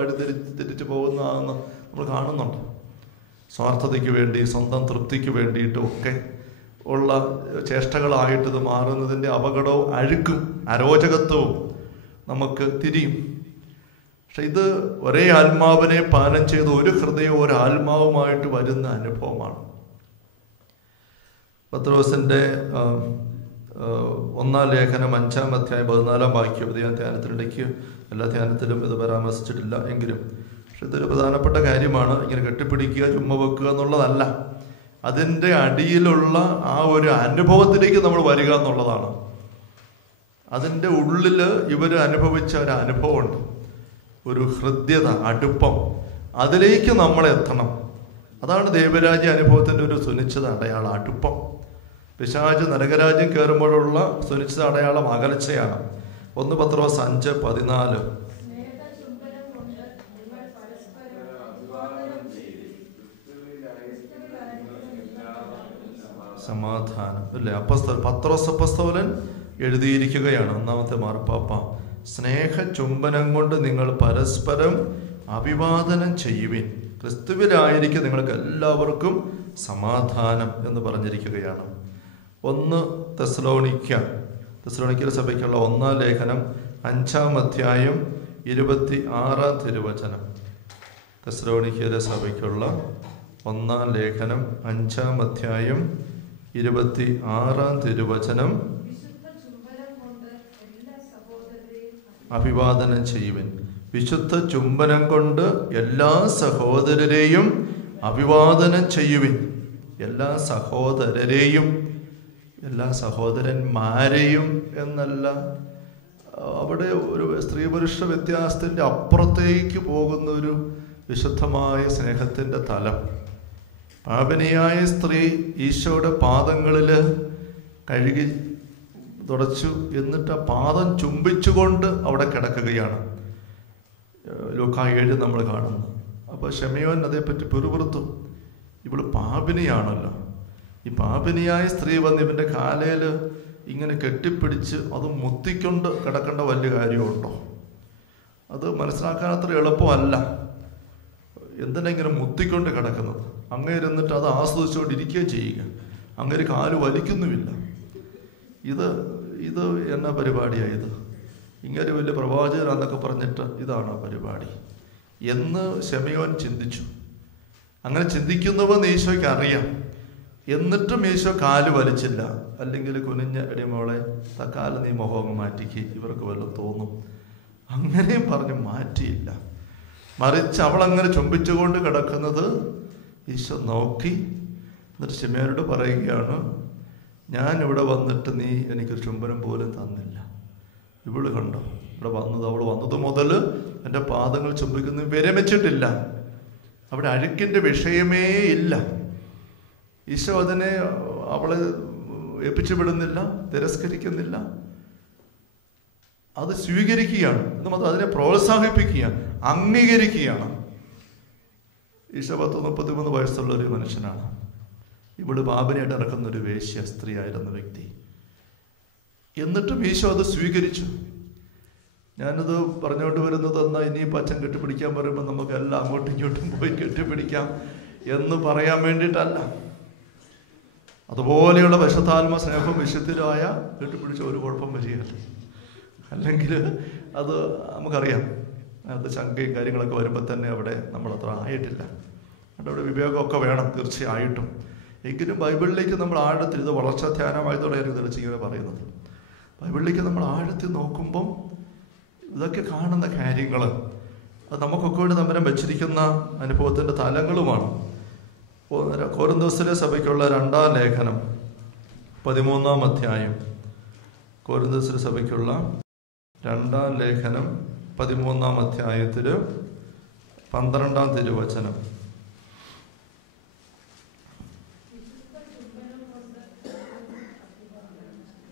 തിരിച്ചു പോകുന്നതാണെന്ന് നമ്മൾ കാണുന്നുണ്ട്. സ്വാർത്ഥതയ്ക്ക് വേണ്ടി, സ്വന്തം തൃപ്തിക്ക് വേണ്ടിയിട്ടും ഒക്കെ ഉള്ള ചേഷ്ടകളായിട്ട് ഇത് മാറുന്നതിൻ്റെ അപകടവും അഴുക്കും അരോചകത്വവും നമുക്ക് തിരിയും. പക്ഷെ ഇത് ഒരേ ആത്മാവിനെ പാനം ചെയ്ത് ഒരു ഹൃദയവും ഒരു ആത്മാവുമായിട്ട് വരുന്ന അനുഭവമാണ്. പത്രോസിൻ്റെ 1-ാം ലേഖനം 5-ാം അധ്യായം 14-ാം വാക്യം. ഇത് ഞാൻ ധ്യാനത്തിനിടയ്ക്ക് എല്ലാ ധ്യാനത്തിലും ഇത് പരാമർശിച്ചിട്ടില്ല എങ്കിലും, പക്ഷെ ഇതൊരു പ്രധാനപ്പെട്ട കാര്യമാണ്. ഇങ്ങനെ കെട്ടിപ്പിടിക്കുക, ചുമ്മാ വെക്കുക എന്നുള്ളതല്ല. അതിൻ്റെ അടിയിലുള്ള ആ ഒരു അനുഭവത്തിലേക്ക് നമ്മൾ വരിക എന്നുള്ളതാണ്. അതിൻ്റെ ഉള്ളിൽ ഇവർ അനുഭവിച്ച ഒരു അനുഭവമുണ്ട്, ഒരു ഹൃദ്യത, അടുപ്പം. അതിലേക്ക് നമ്മൾ എത്തണം. അതാണ് ദൈവരാജ്യ അനുഭവത്തിൻ്റെ ഒരു സുനിശ്ചിത അടയാളം, അടുപ്പം. പിശാച് നരകരാജ്യം കയറുമ്പോഴുള്ള സുനിശ്ചിത അടയാളം അകൽച്ചയാണ്. 1 പത്രോസ് 5:14. സമാധാനം അല്ലേ? പത്രോസ് അപ്പോസ്തലൻ എഴുതിയിരിക്കുകയാണ്, 1-ാമത്തെ മാർപ്പാപ്പ, സ്നേഹ ചുംബനം കൊണ്ട് നിങ്ങൾ പരസ്പരം അഭിവാദനം ചെയ്യുവിൻ, ക്രിസ്തുവിലായിരിക്കും നിങ്ങൾക്ക് എല്ലാവർക്കും സമാധാനം എന്ന് പറഞ്ഞിരിക്കുകയാണ്. 1 തെസ്സലോനിക്ക സഭയ്ക്കുള്ള 1-ാം ലേഖനം 5-ാം അധ്യായം 26-ാം തിരുവചനം. തെസ്സലോനിക്കയിലെ സഭയ്ക്കുള്ള ഒന്നാം ലേഖനം 5-ാം അധ്യായം 26-ാം തിരുവചനം. അഭിവാദനം ചെയ്യുവൻ. വിശുദ്ധ ചുംബനം കൊണ്ട് എല്ലാ സഹോദരരെയും അഭിവാദനം ചെയ്യുവിൻ. എല്ലാ സഹോദരരെയും, എല്ലാ സഹോദരന്മാരെയും എന്നല്ല. അവിടെ ഒരു സ്ത്രീ പുരുഷ വ്യത്യാസത്തിൻ്റെ അപ്പുറത്തേക്ക് പോകുന്ന ഒരു വിശുദ്ധമായ സ്നേഹത്തിൻ്റെ തലം. പാപിനിയായ സ്ത്രീ ഈശോയുടെ പാദങ്ങളിൽ കഴുകി തുടച്ചു, എന്നിട്ട് ആ പാദം ചുംബിച്ചുകൊണ്ട് അവിടെ കിടക്കുകയാണ്. ലൂക്കാ 7 നമ്മൾ കാണുന്നു. അപ്പോൾ ശിമയോൻ അതേപ്പറ്റി പിറുപിറുത്തു. ഇവള് പാപിനിയാണല്ലോ, ഈ പാപിനിയായ സ്ത്രീ വന്ന് ഇവൻ്റെ കാലയിൽ ഇങ്ങനെ കെട്ടിപ്പിടിച്ച് അത് മുത്തിക്കൊണ്ട് കിടക്കേണ്ട വലിയ കാര്യമുണ്ടോ? അത് മനസ്സിലാക്കാൻ അത്ര എളുപ്പമല്ല. എന്തിനാ ഇങ്ങനെ മുത്തിക്കൊണ്ട് കിടക്കുന്നത്? അങ്ങേരുന്നിട്ട് അത് ആസ്വദിച്ചുകൊണ്ടിരിക്കുകയും ചെയ്യുക. അങ്ങേര് കാല് വലിക്കുന്നുമില്ല. ഇത് എന്നാ പരിപാടിയായത്? ഇങ്ങനെ വലിയ പ്രവാചകനാന്നൊക്കെ പറഞ്ഞിട്ട് ഇതാണോ പരിപാടി എന്ന് ശിമയോൻ ചിന്തിച്ചു. അങ്ങനെ ചിന്തിക്കുന്നുവെന്ന് ഈശോയ്ക്ക് അറിയാം. എന്നിട്ടും ഈശോ കാല് വലിച്ചില്ല. അല്ലെങ്കിൽ കുനിഞ്ഞ എടിമോളെ തക്കാലം നീ മുഖം മാറ്റിക്ക്, ഇവർക്ക് വല്ലതും തോന്നും, അങ്ങനെയും പറഞ്ഞ് മാറ്റിയില്ല. മറിച്ച് അവളങ്ങനെ ചുംബിച്ചുകൊണ്ട് കിടക്കുന്നത് ഈശോ നോക്കി. എന്നിട്ട് ശിമയോനോട് പറയുകയാണ്, ഞാൻ ഇവിടെ വന്നിട്ട് നീ എനിക്കൊരു ചുംബനം പോലും തന്നില്ല. ഇവള് കണ്ടോ, ഇവിടെ അവൾ വന്നത് മുതൽ എൻ്റെ പാദങ്ങൾ ചുംബിക്കുന്നു, വിരമിച്ചിട്ടില്ല. അവിടെ അഴുക്കിൻ്റെ വിഷയമേ ഇല്ല. ഈശോ അതിനെ അവളെ ഏൽപ്പിച്ചു വിടുന്നില്ല, തിരസ്കരിക്കുന്നില്ല, അത് സ്വീകരിക്കുകയാണ്. അതിനെ പ്രോത്സാഹിപ്പിക്കുകയാണ്, അംഗീകരിക്കുകയാണ്. ഈശോ 33 വയസ്സുള്ള ഒരു മനുഷ്യനാണ്. ഇവിടെ പാപിനിയായിട്ട് ഇറക്കുന്ന ഒരു വേശ്യ സ്ത്രീ ആയിരുന്ന വ്യക്തി. എന്നിട്ടും ഈശോ അത് സ്വീകരിച്ചു. ഞാനത് പറഞ്ഞുകൊണ്ട് വരുന്നത് എന്നാൽ ഇനിയിപ്പോൾ അച്ഛൻ കെട്ടിപ്പിടിക്കാൻ പറയുമ്പോൾ നമുക്ക് എല്ലാം അങ്ങോട്ടും ഇങ്ങോട്ടും പോയി കെട്ടിപ്പിടിക്കാം എന്ന് പറയാൻ വേണ്ടിയിട്ടല്ല. അതുപോലെയുള്ള വിശുദ്ധാത്മ സ്നേഹം വിശുദ്ധരായ കെട്ടിപ്പിടിച്ച ഒരു കുഴപ്പം വരികയല്ല. അല്ലെങ്കിൽ അത് നമുക്കറിയാം, അത് ശങ്കയും കാര്യങ്ങളൊക്കെ വരുമ്പോൾ തന്നെ അവിടെ നമ്മളത്ര ആയിട്ടില്ല. അവിടെ വിവേകമൊക്കെ വേണം തീർച്ചയായിട്ടും. എങ്കിലും ബൈബിളിലേക്ക് നമ്മൾ ആഴത്തിൽ, ഇത് വളർച്ചാ ധ്യാനമായതോടെയായിരുന്നു തെളിച്ച് ഇങ്ങനെ പറയുന്നത്. ബൈബിളിലേക്ക് നമ്മൾ ആഴത്തിൽ നോക്കുമ്പം ഇതൊക്കെ കാണുന്ന കാര്യങ്ങൾ അത് നമുക്കൊക്കെ വേണ്ടി തമ്മിൽ വെച്ചിരിക്കുന്ന അനുഭവത്തിൻ്റെ തലങ്ങളുമാണ്. കൊരിന്ത്യസിലെ സഭയ്ക്കുള്ള 2-ാം ലേഖനം 13-ാം അധ്യായം. കൊരിന്ത്യസിലെ സഭയ്ക്കുള്ള 2-ാം ലേഖനം 13-ാം അധ്യായത്തിൽ 12-ാം തിരുവചനം.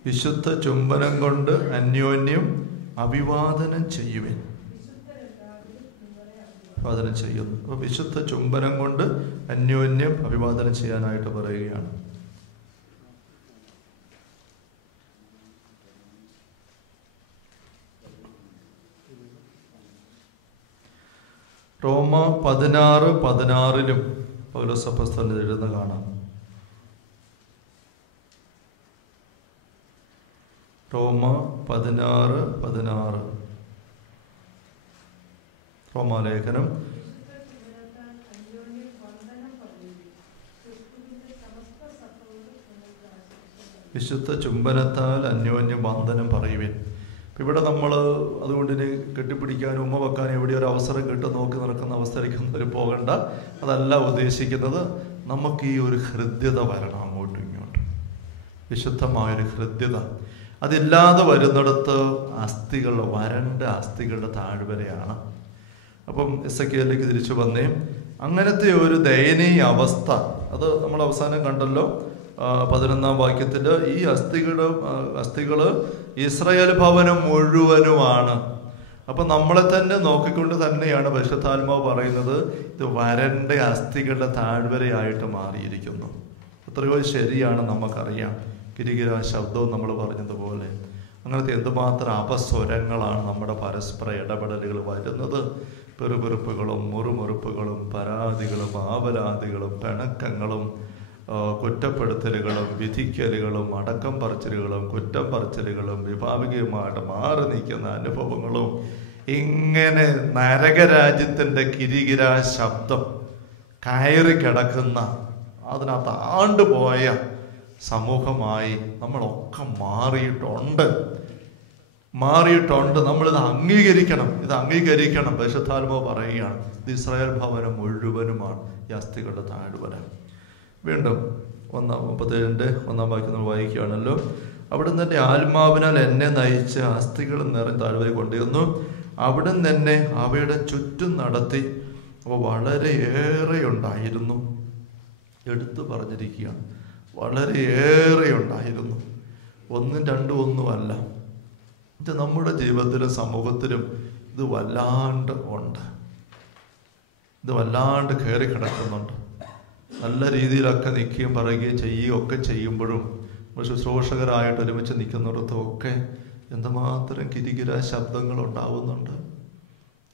വിശുദ്ധ ചുംബനം കൊണ്ട് അന്യോന്യം അഭിവാദനം ചെയ്യുവിൻ. അഭിവാദനം ചെയ്യുന്നു. അപ്പോൾ വിശുദ്ധ ചുംബനം കൊണ്ട് അന്യോന്യം അഭിവാദനം ചെയ്യാനായിട്ട് പറയുകയാണ്. റോമ 16:16 പൗലോസ് അപ്പോസ്തലൻ എഴുതുന്ന കാണാം. റോമ 16:16 റോമാലേഖനം. വിശുദ്ധ ചുംബനത്താൽ അന്യോന്യം വന്ദനം പറയുവിൻ. ഇവിടെ നമ്മൾ അതുകൊണ്ട് ഇനി കെട്ടിപ്പിടിക്കാനും ഉമ്മ വെക്കാനും എവിടെ ഒരു അവസരം കിട്ടും നോക്കി നടക്കുന്ന അവസ്ഥയിലേക്കൊന്നും പോകണ്ട. അതല്ല ഉദ്ദേശിക്കുന്നത്. നമുക്ക് ഈ ഒരു ഹൃദ്യത വരണം അങ്ങോട്ടും ഇങ്ങോട്ടും, വിശുദ്ധമായൊരു ഹൃദ്യത. അതില്ലാതെ വരുന്നിടത്ത് വരണ്ട അസ്ഥികളുടെ താഴ്വരയാണ്. അപ്പം എസെക്കിയേലിലേക്ക് തിരിച്ചു വന്നേ. അങ്ങനത്തെ ഒരു ദയനീയ അവസ്ഥ അത് നമ്മൾ അവസാനം കണ്ടല്ലോ 11-ാം വാക്യത്തിൽ. ഈ അസ്ഥികൾ ഇസ്രായേൽ ഭവനം മുഴുവനുമാണ്. അപ്പം നമ്മളെ തന്നെ നോക്കിക്കൊണ്ട് തന്നെയാണ് പരിശുദ്ധാത്മാവ് പറയുന്നത്, ഇത് വരണ്ട അസ്ഥികളുടെ താഴ്വരയായിട്ട് മാറിയിരിക്കുന്നു. എത്രയോ ശരിയാണ്, നമുക്കറിയാം. കിരികിര ശബ്ദവും നമ്മൾ പറഞ്ഞതുപോലെ അങ്ങനത്തെ എന്തുമാത്രം അപസ്വരങ്ങളാണ് നമ്മുടെ പരസ്പര ഇടപെടലുകൾ വരുന്നത്. പെറുപെറുപ്പുകളും മുറുമുറുപ്പുകളും പരാതികളും ആവലാതികളും പിണക്കങ്ങളും കുറ്റപ്പെടുത്തലുകളും വിധിക്കലുകളും അടക്കം പറച്ചിലുകളും കുറ്റം പറച്ചിലുകളും വിഭാഗികമായിട്ട് മാറി നിൽക്കുന്ന അനുഭവങ്ങളും, ഇങ്ങനെ നരകരാജ്യത്തിൻ്റെ കിരികിര ശബ്ദം കയറി കിടക്കുന്ന, അതിനകത്ത് ആണ്ടുപോയ സമൂഹമായി നമ്മളൊക്കെ മാറിയിട്ടുണ്ട്. നമ്മളിത് അംഗീകരിക്കണം. പരിശുദ്ധാത്മാവ് പറയുകയാണ്, ഇത് ഇസ്രായേൽ ഭവനം മുഴുവനുമാണ് ഈ അസ്ഥികളുടെ താഴ്വര. വീണ്ടും 37 വാക്യം നമ്മൾ വായിക്കുകയാണല്ലോ. അവിടെ നിന്ന് തന്നെ ആത്മാവിനാൽ എന്നെ നയിച്ച് അസ്ഥികൾ നിറഞ്ഞ താഴ്വര കൊണ്ടുവന്നു. അവിടെ നിന്ന് തന്നെ അവയുടെ ചുറ്റും നടത്തി. അപ്പോൾ വളരെയേറെ ഉണ്ടായിരുന്നു. എടുത്തു പറഞ്ഞിരിക്കുകയാണ്, വളരെയേറെ ഉണ്ടായിരുന്നു. 1, 2 ഒന്നുമല്ല. ഇത് നമ്മുടെ ജീവിതത്തിലും സമൂഹത്തിലും ഇത് വല്ലാണ്ട് ഉണ്ട്. ഇത് വല്ലാണ്ട് കയറി കിടക്കുന്നുണ്ട്. നല്ല രീതിയിലൊക്കെ നിൽക്കുകയും പറയുകയും ചെയ്യുകയും ഒക്കെ ചെയ്യുമ്പോഴും ശുശ്രൂഷകരായിട്ട് ഒരുമിച്ച് നിൽക്കുന്നിടത്തും ഒക്കെ എന്തുമാത്രം കിരികിര ശബ്ദങ്ങൾ ഉണ്ടാവുന്നുണ്ട്.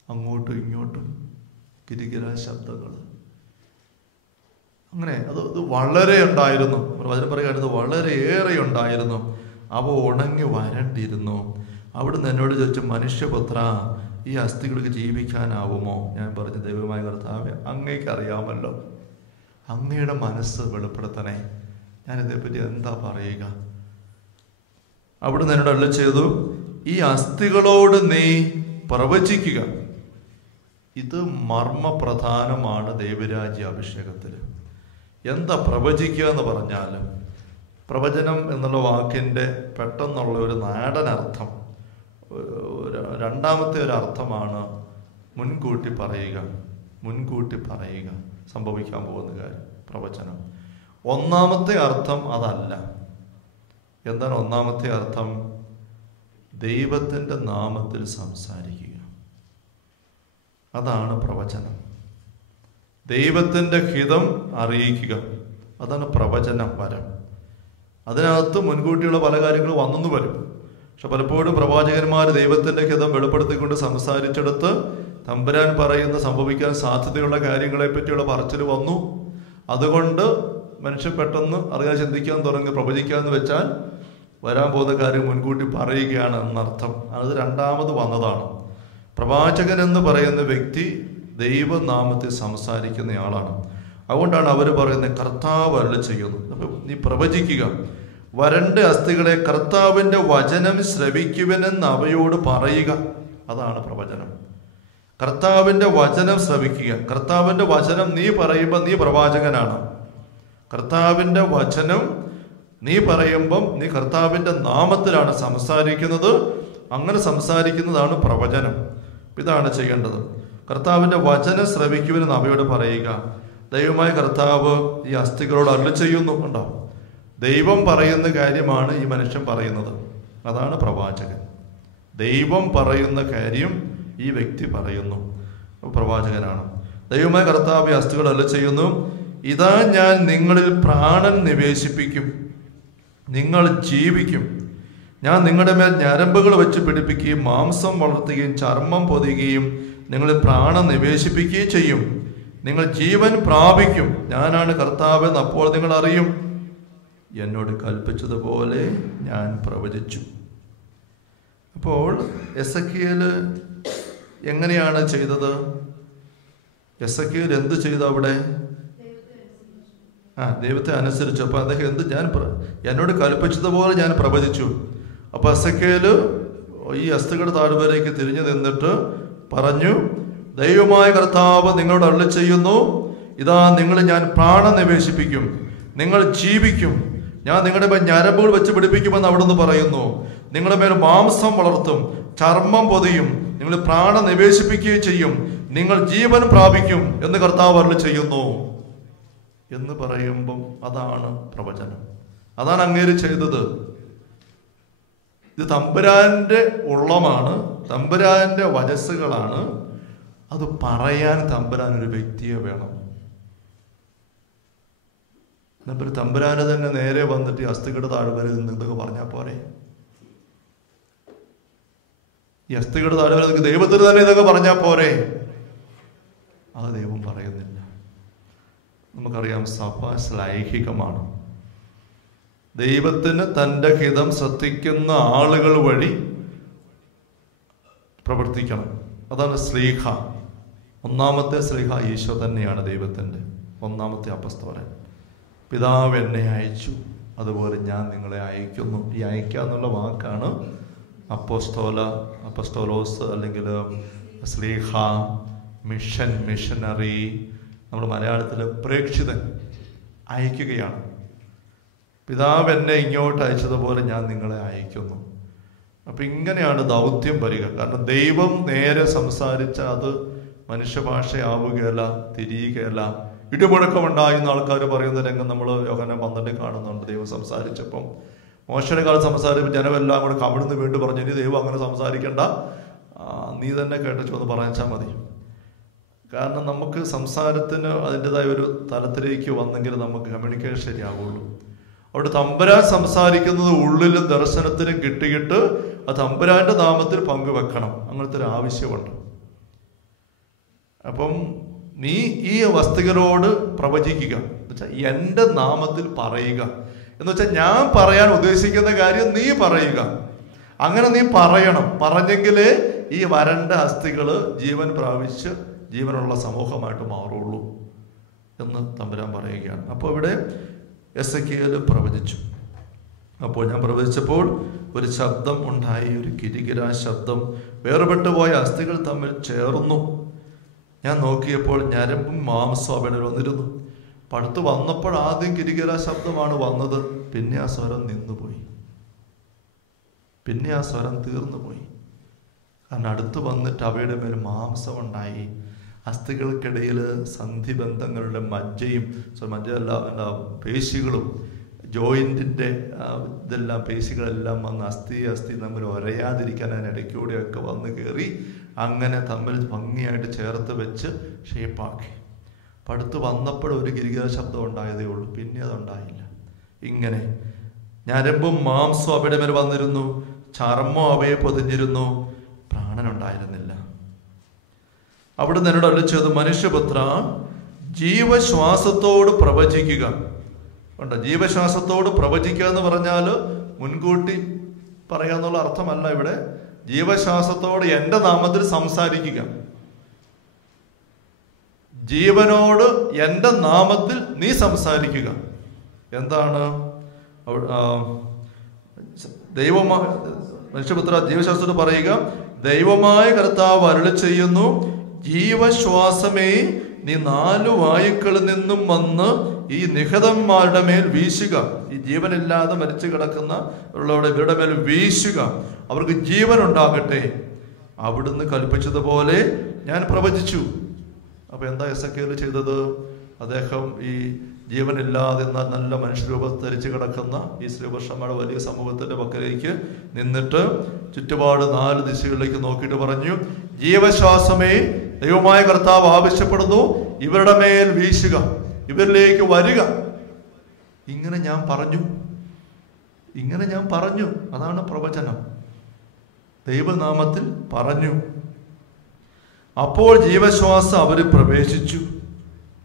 അങ്ങോട്ടും ഇങ്ങോട്ടും കിരികിര ശബ്ദങ്ങൾ. അങ്ങനെ അത് വളരെ ഉണ്ടായിരുന്നു. വചനം പറയുകയായിരുന്നു, വളരെയേറെ ഉണ്ടായിരുന്നു. അവ ഉണങ്ങി വരണ്ടിരുന്നു. അവിടുന്ന് എന്നോട് ചോദിച്ചു, മനുഷ്യപുത്ര, ഈ അസ്ഥികൾക്ക് ജീവിക്കാനാവുമോ? ഞാൻ പറഞ്ഞു, ദൈവമായ കർത്താവേ, അങ്ങേക്ക് അറിയാമല്ലോ, അങ്ങയുടെ മനസ്സ് വെളിപ്പെടുത്തണേ, ഞാനിതേപ്പറ്റി എന്താ പറയുക? അവിടുന്ന് എന്നോട് അരുളി ചെയ്തു, ഈ അസ്ഥികളോട് നീ പ്രവചിക്കുക. ഇത് മർമ്മപ്രധാനമാണ് ദൈവരാജ്യ അഭിഷേകത്തിൽ. എന്താ പ്രവചിക്കുക എന്ന് പറഞ്ഞാൽ, പ്രവചനം എന്നുള്ള വാക്കിൻ്റെ പെട്ടെന്നുള്ള ഒരു നാടൻ അർത്ഥം, രണ്ടാമത്തെ ഒരു അർത്ഥമാണ് മുൻകൂട്ടി പറയുക സംഭവിക്കാൻ പോകുന്ന കാര്യം, പ്രവചനം. ഒന്നാമത്തെ അർത്ഥം അതല്ല. എന്താണ് ഒന്നാമത്തെ അർത്ഥം? ദൈവത്തിൻ്റെ നാമത്തിൽ സംസാരിക്കുക. അതാണ് പ്രവചനം. ദൈവത്തിൻ്റെ ഹിതം അറിയിക്കുക, അതാണ് പ്രവചനം വരം. അതിനകത്ത് മുൻകൂട്ടിയുള്ള പല കാര്യങ്ങളും വന്നെന്ന് വരും. പക്ഷെ പലപ്പോഴും പ്രവാചകന്മാർ ദൈവത്തിൻ്റെ ഹിതം വെളിപ്പെടുത്തിക്കൊണ്ട് സംസാരിച്ചെടുത്ത് തമ്പുരാൻ പറയുന്ന സംഭവിക്കാൻ സാധ്യതയുള്ള കാര്യങ്ങളെ പറ്റിയുള്ള പറച്ചിൽ വന്നു. അതുകൊണ്ട് മനുഷ്യൻ പെട്ടെന്ന് അറിയാൻ ചിന്തിക്കാൻ തുടങ്ങി. പ്രവചിക്കാന്ന് വെച്ചാൽ വരാൻ പോകുന്ന കാര്യം മുൻകൂട്ടി പറയുകയാണ് എന്നർത്ഥം. അത് രണ്ടാമത് വന്നതാണ്. പ്രവാചകൻ എന്ന് പറയുന്ന വ്യക്തി ദൈവനാമത്തിൽ സംസാരിക്കുന്നയാളാണ്. അതുകൊണ്ടാണ് അവർ പറയുന്നത് കർത്താവ് അരുളി ചെയ്യുന്നു. അപ്പം നീ പ്രവചിക്കുക, വരണ്ട അസ്ഥികളെ കർത്താവിൻ്റെ വചനം ശ്രവിക്കുവനെന്ന് അവയോട് പറയുക. അതാണ് പ്രവചനം. കർത്താവിൻ്റെ വചനം ശ്രവിക്കുക. കർത്താവിൻ്റെ വചനം നീ പറയുമ്പോൾ നീ പ്രവാചകനാണ്. കർത്താവിൻ്റെ വചനം നീ പറയുമ്പം നീ കർത്താവിൻ്റെ നാമത്തിലാണ് സംസാരിക്കുന്നത്. അങ്ങനെ സംസാരിക്കുന്നതാണ് പ്രവചനം. ഇതാണ് ചെയ്യേണ്ടത്. കർത്താവിൻ്റെ വചനം ശ്രവിക്കുവനെന്ന് അവയോട് പറയുക. ദൈവമായ കർത്താവ് ഈ അസ്ഥികളോട് അരുളി ചെയ്യുന്നു. ഉണ്ടോ? ദൈവം പറയുന്ന കാര്യമാണ് ഈ മനുഷ്യൻ പറയുന്നത്. അതാണ് പ്രവാചകൻ. ദൈവം പറയുന്ന കാര്യം ഈ വ്യക്തി പറയുന്നു, പ്രവാചകനാണ്. ദൈവമായ കർത്താവ് ഈ അസ്ഥികൾ അരുളി ചെയ്യുന്നു, ഇതാ ഞാൻ നിങ്ങളിൽ പ്രാണൻ നിവേശിപ്പിക്കും, നിങ്ങൾ ജീവിക്കും. ഞാൻ നിങ്ങളുടെ മേൽ ഞരമ്പുകൾ വെച്ച് പിടിപ്പിക്കുകയും മാംസം വളർത്തുകയും ചർമ്മം പൊതിയുകയും നിങ്ങളിൽ പ്രാണൻ നിവേശിപ്പിക്കുകയും ചെയ്യും. നിങ്ങൾ ജീവൻ പ്രാപിക്കും. ഞാനാണ് കർത്താവ് എന്ന് അപ്പോൾ നിങ്ങൾ അറിയും. എന്നോട് കൽപ്പിച്ചതുപോലെ ഞാൻ പ്രവചിച്ചു. അപ്പോൾ എസെക്കിയേൽ എങ്ങനെയാണ് ചെയ്തത്? എസെക്കിയേൽ എന്ത് ചെയ്തു അവിടെ? ദൈവത്തെ അനുസരിച്ചു. അപ്പൊ അദ്ദേഹം എന്നോട് കൽപ്പിച്ചതുപോലെ ഞാൻ പ്രവചിച്ചു. അപ്പൊ എസെക്കിയേൽ ഈ അസ്ഥികളുടെ താഴ്വരയ്ക്ക് തിരിഞ്ഞു നിന്നിട്ട് പറഞ്ഞു, ദൈവമായ കർത്താവ് നിങ്ങളോട് അരുളി ചെയ്യുന്നു, ഇതാ നിങ്ങളെ ഞാൻ പ്രാണൻ നിവേശിപ്പിക്കും, നിങ്ങൾ ജീവിക്കും. ഞാൻ നിങ്ങളുടെ മേൽ ഞരമ്പുകൾ വെച്ച് പിടിപ്പിക്കുമെന്ന് അവിടുന്ന് പറയുന്നു. നിങ്ങളുടെ മേൽ മാംസം വളർത്തും, ചർമ്മം പൊതിയും, നിങ്ങൾ പ്രാണൻ നിവേശിപ്പിക്കുകയും ചെയ്യും, നിങ്ങൾ ജീവൻ പ്രാപിക്കും എന്ന് കർത്താവ് അരുളി ചെയ്യുന്നു എന്ന് പറയുമ്പം അതാണ് പ്രവചനം. അതാണ് അങ്ങേര് ചെയ്തത്. ഇത് തമ്പുരാന്റെ ഉള്ളമാണ്, തമ്പുരാന്റെ വചസ്സുകളാണ്. അത് പറയാൻ തമ്പുരാൻ ഒരു വ്യക്തിയെ വേണം. എന്നപ്പോൾ തമ്പുരാന് തന്നെ നേരെ വന്നിട്ട് ഈ അസ്ഥികളുടെ താഴ്വരയിൽ നിന്ന് ഇതൊക്കെ പറഞ്ഞാൽ പോരെ? ഈ അസ്ഥികളുടെ താഴ്വര ദൈവത്തിന് തന്നെ ഇതൊക്കെ പറഞ്ഞാൽ പോരെ? അത് ദൈവം പറയുന്നില്ല. നമുക്കറിയാം, സഭ ശ്ലൈഹികമാണ്. ദൈവത്തിന് തൻ്റെ ഹിതം ശ്രദ്ധിക്കുന്ന ആളുകൾ വഴി പ്രവർത്തിക്കണം. അതാണ് ശ്ലീഹ. ഒന്നാമത്തെ ശ്ലീഹ ഈശോ തന്നെയാണ് ദൈവത്തിൻ്റെ. ഒന്നാമത്തെ അപ്പസ്തോലൻ. പിതാവ് എന്നെ അയച്ചു, അതുപോലെ ഞാൻ നിങ്ങളെ അയക്കുന്നു. ഈ അയക്കുക എന്നുള്ള വാക്കാണ് അപ്പസ്തോലോസ് അല്ലെങ്കിൽ സ്ലീഹ, മിഷനറി. നമ്മുടെ മലയാളത്തിൽ പ്രേക്ഷിതൻ, അയക്കുകയാണ്. പിതാവ് എന്നെ ഇങ്ങോട്ട് അയച്ചതുപോലെ ഞാൻ നിങ്ങളെ അയക്കുന്നു. അപ്പം ഇങ്ങനെയാണ് ദൗത്യം വരിക. കാരണം ദൈവം നേരെ സംസാരിച്ച അത് മനുഷ്യഭാഷയാവുകയല്ല, തിരിയുകയല്ല. ഇടിമുഴക്കമുണ്ടായിരുന്ന ആൾക്കാർ പറയുന്ന രംഗം നമ്മൾ യോഹന്നാൻ 12 കാണുന്നുണ്ട്. ദൈവം സംസാരിച്ചപ്പം മോശയുടെ കാലത്ത് സംസാരിച്ചപ്പോൾ ജനമെല്ലാം കൂടെ കമിഴ്ന്ന് വീണ്ടും പറഞ്ഞു, ഇനി ദൈവം അങ്ങനെ സംസാരിക്കണ്ട, നീ തന്നെ കേട്ടിച്ചു എന്ന് പറഞ്ഞാൽ മതി. കാരണം നമുക്ക് സംസാരത്തിന് അതിൻ്റെതായ ഒരു തലത്തിലേക്ക് വന്നെങ്കിൽ നമുക്ക് കമ്മ്യൂണിക്കേഷൻ ശരിയാവുള്ളൂ. അവിടെ തമ്പുരാൻ സംസാരിക്കുന്നത് ഉള്ളിലും ദർശനത്തിനും കിട്ടിയിട്ട് ആ തമ്പുരാന്റെ നാമത്തിൽ പങ്കുവെക്കണം. അങ്ങനത്തെ ഒരു ആവശ്യമുണ്ട്. അപ്പം നീ ഈ വസ്തുക്കളോട് പ്രവചിക്കുക എന്ന് വെച്ചാൽ എൻ്റെ നാമത്തിൽ പറയുക എന്ന് വെച്ചാൽ ഞാൻ പറയാൻ ഉദ്ദേശിക്കുന്ന കാര്യം നീ പറയുക. അങ്ങനെ നീ പറയണം. പറഞ്ഞെങ്കിലേ ഈ വരണ്ട അസ്ഥികള് ജീവൻ പ്രാപിച്ച് ജീവനുള്ള സമൂഹമായിട്ട് മാറുള്ളൂ എന്ന് തമ്പുരാൻ പറയുകയാണ്. അപ്പോൾ ഇവിടെ എസെക്കിയേൽ പ്രവചിച്ചു. അപ്പോൾ ഞാൻ പ്രവചിച്ചപ്പോൾ ഒരു ശബ്ദം ഉണ്ടായി, ഒരു കിരികിരാ ശബ്ദം. വേർപെട്ടു പോയ അസ്ഥികൾ തമ്മിൽ ചേർന്നു. ഞാൻ നോക്കിയപ്പോൾ ഞരമ്പും മാംസവും അവിടെ വന്നിരുന്നു. പടുത്ത് വന്നപ്പോൾ ആദ്യം കിരികിരാ ശബ്ദമാണ് വന്നത്. പിന്നെ ആ സ്വരം നിന്നുപോയി, പിന്നെ ആ സ്വരം തീർന്നുപോയി. കാരണം അടുത്ത് വന്നിട്ട് അവയുടെ മേൽ മാംസം ഉണ്ടായി. അസ്ഥികൾക്കിടയിൽ സന്ധിബന്ധങ്ങളുടെ മജ്ജയും, മജ്ജയല്ല, പേശികളും, ജോയിൻറ്റിൻ്റെ ഇതെല്ലാം പേശികളെല്ലാം വന്ന് അസ്ഥി തമ്മിൽ ഒരയാതിരിക്കാൻ അതിനിടയ്ക്കൂടെയൊക്കെ വന്ന് കയറി അങ്ങനെ തമ്മിൽ ഭംഗിയായിട്ട് ചേർത്ത് വെച്ച് ഷേപ്പാക്കി. പടുത്ത് വന്നപ്പോൾ ഒരു കിരികിര ശബ്ദം ഉണ്ടായതേ ഉള്ളൂ, പിന്നെ അതുണ്ടായില്ല. ഇങ്ങനെ ഞരമ്പും മാംസവും അവയുടെ മേൽ വന്നിരുന്നു, ചർമ്മം അവയെ പൊതിഞ്ഞിരുന്നു, പ്രാണനുണ്ടായിരുന്നില്ല. അവിടുന്ന് എന്നോട് അരുളിച്ചത്, മനുഷ്യപുത്ര, ജീവശ്വാസത്തോട് പ്രവചിക്കുക. ഉണ്ട്, ജീവശ്വാസത്തോട് പ്രവചിക്കുക എന്ന് പറഞ്ഞാൽ മുൻകൂട്ടി പറയാന്നുള്ള അർത്ഥമല്ല. ഇവിടെ ജീവശ്വാസത്തോട് എൻ്റെ നാമത്തിൽ സംസാരിക്കുക. ജീവനോട് എൻ്റെ നാമത്തിൽ നീ സംസാരിക്കുക. എന്താണ് മനുഷ്യപുത്ര, ജീവശ്വാസത്തോട് പറയുക, ദൈവമായ കർത്താവ് അരുളി ചെയ്യുന്നു, ജീവശ്വാസമേ, നീ 4 വായുക്കളിൽ നിന്നും വന്ന് ഈ നിഹതന്മാരുടെ മേൽ വീശുക. ഈ ജീവനില്ലാതെ മരിച്ചു കിടക്കുന്ന ഇവരുടെ മേൽ വീശുക, അവർക്ക് ജീവൻ ഉണ്ടാകട്ടെ. അവിടുന്ന് കൽപ്പിച്ചതുപോലെ ഞാൻ പ്രവചിച്ചു. അപ്പൊ എന്താ എസെക്കിയേൽ ചെയ്തത്? അദ്ദേഹം ഈ ജീവനില്ലാതെ നല്ല മനുഷ്യരൂപം ധരിച്ചു കിടക്കുന്ന ഈ ശ്രീപുരുഷന്മാരുടെ വലിയ സമൂഹത്തിന്റെ പക്കലേക്ക് നിന്നിട്ട് ചുറ്റുപാട് 4 ദിശകളിലേക്ക് നോക്കിയിട്ട് പറഞ്ഞു, ജീവശ്വാസമേ, ദൈവമായ കർത്താവ് ആവശ്യപ്പെടുന്നു, ഇവരുടെ മേൽ വീശുക, ഇവരിലേക്ക് വരിക. ഇങ്ങനെ ഞാൻ പറഞ്ഞു. അതാണ് പ്രവചനം. ദൈവനാമത്തിൽ പറഞ്ഞു. അപ്പോൾ ജീവശ്വാസം അവർ പ്രവേശിച്ചു,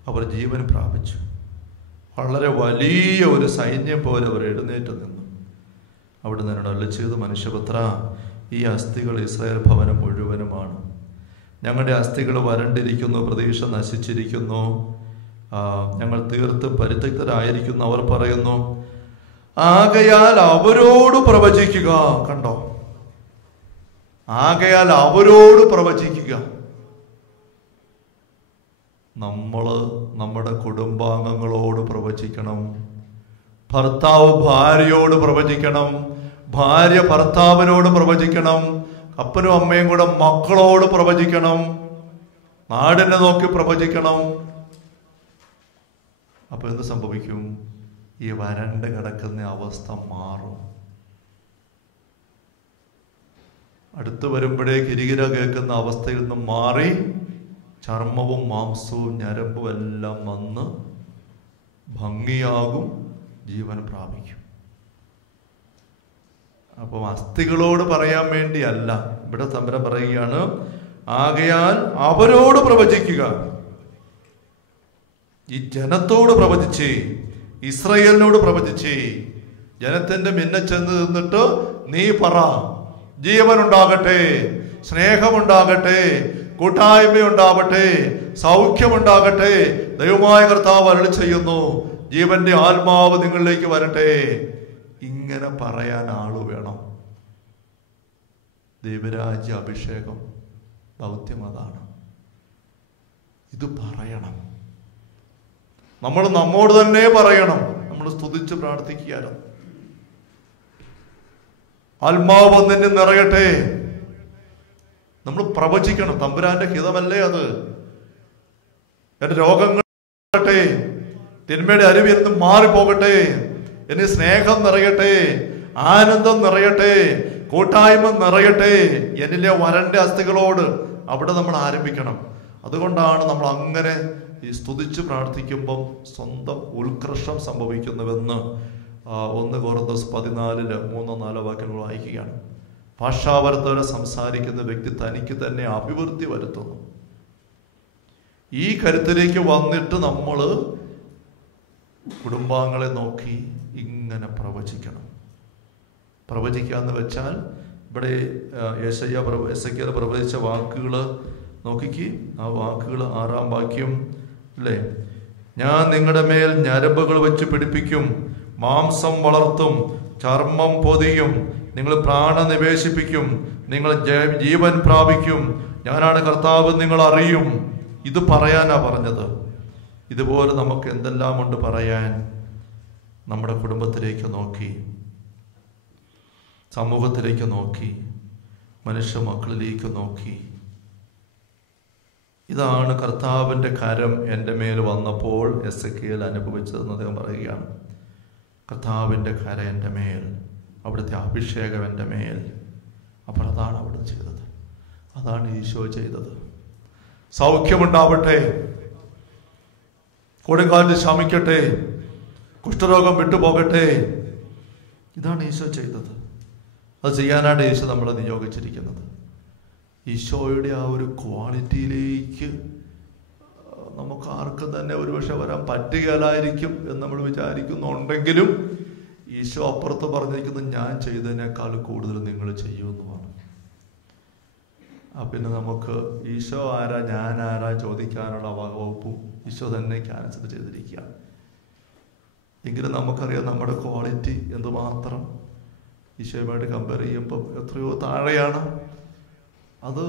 അവർ ജീവൻ പ്രാപിച്ചു. വളരെ വലിയ ഒരു സൈന്യം പോലെ അവർ എഴുന്നേറ്റ് നിന്നു. അവിടെ നിന്നോട് അരുളിച്ചത്, മനുഷ്യപുത്ര, ഈ അസ്ഥികൾ ഇസ്രായേൽ ഭവനം മുഴുവനുമാണ്. ഞങ്ങളുടെ അസ്ഥികൾ വരണ്ടിരിക്കുന്നു, പ്രതീക്ഷ നശിച്ചിരിക്കുന്നു, ഞങ്ങൾ തീർത്തും പരിത്യക്തരായിരിക്കുന്നു. അവർ പറയുന്നു, ആകയാൽ അവരോട് പ്രവചിക്കുക. കണ്ടോ, ആകയാൽ അവരോട് പ്രവചിക്കുക. നമ്മുടെ കുടുംബാംഗങ്ങളോട് പ്രവചിക്കണം. ഭർത്താവ് ഭാര്യയോട് പ്രവചിക്കണം, ഭാര്യ ഭർത്താവിനോട് പ്രവചിക്കണം, അപ്പനും അമ്മയും കൂടെ മക്കളോട് പ്രവചിക്കണം, നാടിനെ നോക്കി പ്രവചിക്കണം. അപ്പൊ എന്ത് സംഭവിക്കും? ഈ വരണ്ട് കിടക്കുന്ന അവസ്ഥ മാറും. അടുത്ത് വരുമ്പോഴേ കിരികിര കേൾക്കുന്ന അവസ്ഥയിൽ നിന്ന് മാറി ചർമ്മവും മാംസവും ഞരമ്പും എല്ലാം വന്ന് ഭംഗിയാകും, ജീവൻ പ്രാപിക്കും. അപ്പം അസ്ഥികളോട് പറയാൻ വേണ്ടിയല്ല ഇവിടെ തമ്പുരാൻ പറയുകയാണ്, ആകയാൽ അവരോട് പ്രവചിക്കുക. ഈ ജനത്തോട് പ്രവചിച്ചേ, ഇസ്രായേലിനോട് പ്രവചിച്ചേ. ജനത്തിന്റെ മുന്നെ ചെന്ന് നിന്നിട്ട് നീ പറ, ജീവനുണ്ടാകട്ടെ, സ്നേഹമുണ്ടാകട്ടെ, കൂട്ടായ്മയുണ്ടാവട്ടെ, സൗഖ്യമുണ്ടാകട്ടെ. ദൈവമായ കർത്താവ് അരുളി ചെയ്യുന്നു, ജീവന്റെ ആത്മാവ് നിങ്ങളിലേക്ക് വരട്ടെ. ഇങ്ങനെ പറയാൻ ആള് വേണം. ദൈവരാജ്യ അഭിഷേകം ദൗത്യം അതാണ്. ഇത് പറയണം. നമ്മൾ നമ്മോട് തന്നെ പറയണം. നമ്മൾ സ്തുതിച്ച് പ്രാർത്ഥിക്കുകയാണ്. ആത്മാവ് വന്നിന് നിറയട്ടെ. നമ്മൾ പ്രവചിക്കണം. തമ്പുരാന്റെ ഹിതമല്ലേ അത്? എന്റെ രോഗങ്ങൾ മാറട്ടെ, തിന്മയുടെ അരുവിൽ നിന്ന് മാറിപ്പോകട്ടെ, എന്നെ സ്നേഹം നിറയട്ടെ, ആനന്ദം നിറയട്ടെ, കൂട്ടായ്മ നിറയട്ടെ. എന്നിലെ വരണ്ട അസ്ഥികളോട് അവിടെ നമ്മൾ ആരംഭിക്കണം. അതുകൊണ്ടാണ് നമ്മൾ അങ്ങനെ ഈ സ്തുതിച്ച് പ്രാർത്ഥിക്കുമ്പം സ്വന്തം ഉത്കർഷം സംഭവിക്കുന്നുവെന്ന് 1 കൊരിന്ത്യർ 14:3-4 വാക്യങ്ങൾ വായിക്കുകയാണ്. ഭാഷാവരത്തോടെ സംസാരിക്കുന്ന വ്യക്തി തനിക്ക് തന്നെ അഭിവൃദ്ധി വരുത്തുന്നു. ഈ കരുത്തിലേക്ക് വന്നിട്ട് നമ്മൾ കുടുംബാംഗങ്ങളെ നോക്കി ഇങ്ങനെ പ്രവചിക്കണം. പ്രവചിക്കാന്ന് വെച്ചാൽ ഇവിടെ എസെക്കിയേൽ പ്രവചിച്ച വാക്കുകൾ നോക്കിക്ക്. ആ വാക്കുകൾ 6-ാം വാക്യം അല്ലേ? ഞാൻ നിങ്ങളുടെ മേൽ ഞരമ്പുകൾ വെച്ച് പിടിപ്പിക്കും, മാംസം വളർത്തും, ചർമ്മം പൊതിയും, നിങ്ങൾ പ്രാണൻ നിവേശിപ്പിക്കും, നിങ്ങൾ ജീവൻ പ്രാപിക്കും, ഞാനാണ് കർത്താവ് നിങ്ങൾ അറിയും. ഇത് പറയാനാ പറഞ്ഞത്. ഇതുപോലെ നമുക്ക് എന്തെല്ലാം ഉണ്ട് പറയാൻ. നമ്മുടെ കുടുംബത്തിലേക്ക് നോക്കി, സമൂഹത്തിലേക്ക് നോക്കി, മനുഷ്യ മക്കളിലേക്ക് നോക്കി. ഇതാണ് കർത്താവിൻ്റെ കരം എൻ്റെ മേൽ വന്നപ്പോൾ എസെക്കിയേൽ അനുഭവിച്ചതെന്ന് അദ്ദേഹം പറയുകയാണ്. കർത്താവിൻ്റെ കരം എൻ്റെ മേൽ, അവിടുത്തെ അഭിഷേകം എൻ്റെ മേൽ. അപ്പോൾ അതാണ് അവിടെ ചെയ്തത്, അതാണ് ഈശോ ചെയ്തത്. സൗഖ്യമുണ്ടാവട്ടെ, കൊടുങ്കാറ്റ് ശമിക്കട്ടെ, കുഷ്ഠരോഗം വിട്ടുപോകട്ടെ. ഇതാണ് ഈശോ ചെയ്തത്. അത് ചെയ്യാനാണ് ഈശോ നമ്മളെ നിയോഗിച്ചിരിക്കുന്നത്. ഈശോയുടെ ആ ഒരു ക്വാളിറ്റിയിലേക്ക് നമുക്ക് ആർക്കും തന്നെ ഒരുപക്ഷെ വരാൻ പറ്റുകയില്ലായിരിക്കും എന്ന് നമ്മൾ വിചാരിക്കുന്നുണ്ടെങ്കിലും ഈശോ അപ്പുറത്ത് പറഞ്ഞിരിക്കുന്നത് ഞാൻ ചെയ്തതിനേക്കാൾ കൂടുതൽ നിങ്ങൾ ചെയ്യുമെന്നുമാണ്. പിന്നെ നമുക്ക് ഈശോ ആരാ ഞാൻ ആരാ ചോദിക്കാനുള്ള വകുപ്പും ഈശോ തന്നെ ക്യാൻസൽ ചെയ്തിരിക്കുകയാണ്. എങ്കിലും നമുക്കറിയാം നമ്മുടെ ക്വാളിറ്റി എന്തുമാത്രം ഈശോയുമായിട്ട് കമ്പയർ ചെയ്യുമ്പം എത്രയോ താഴെയാണ്. അത്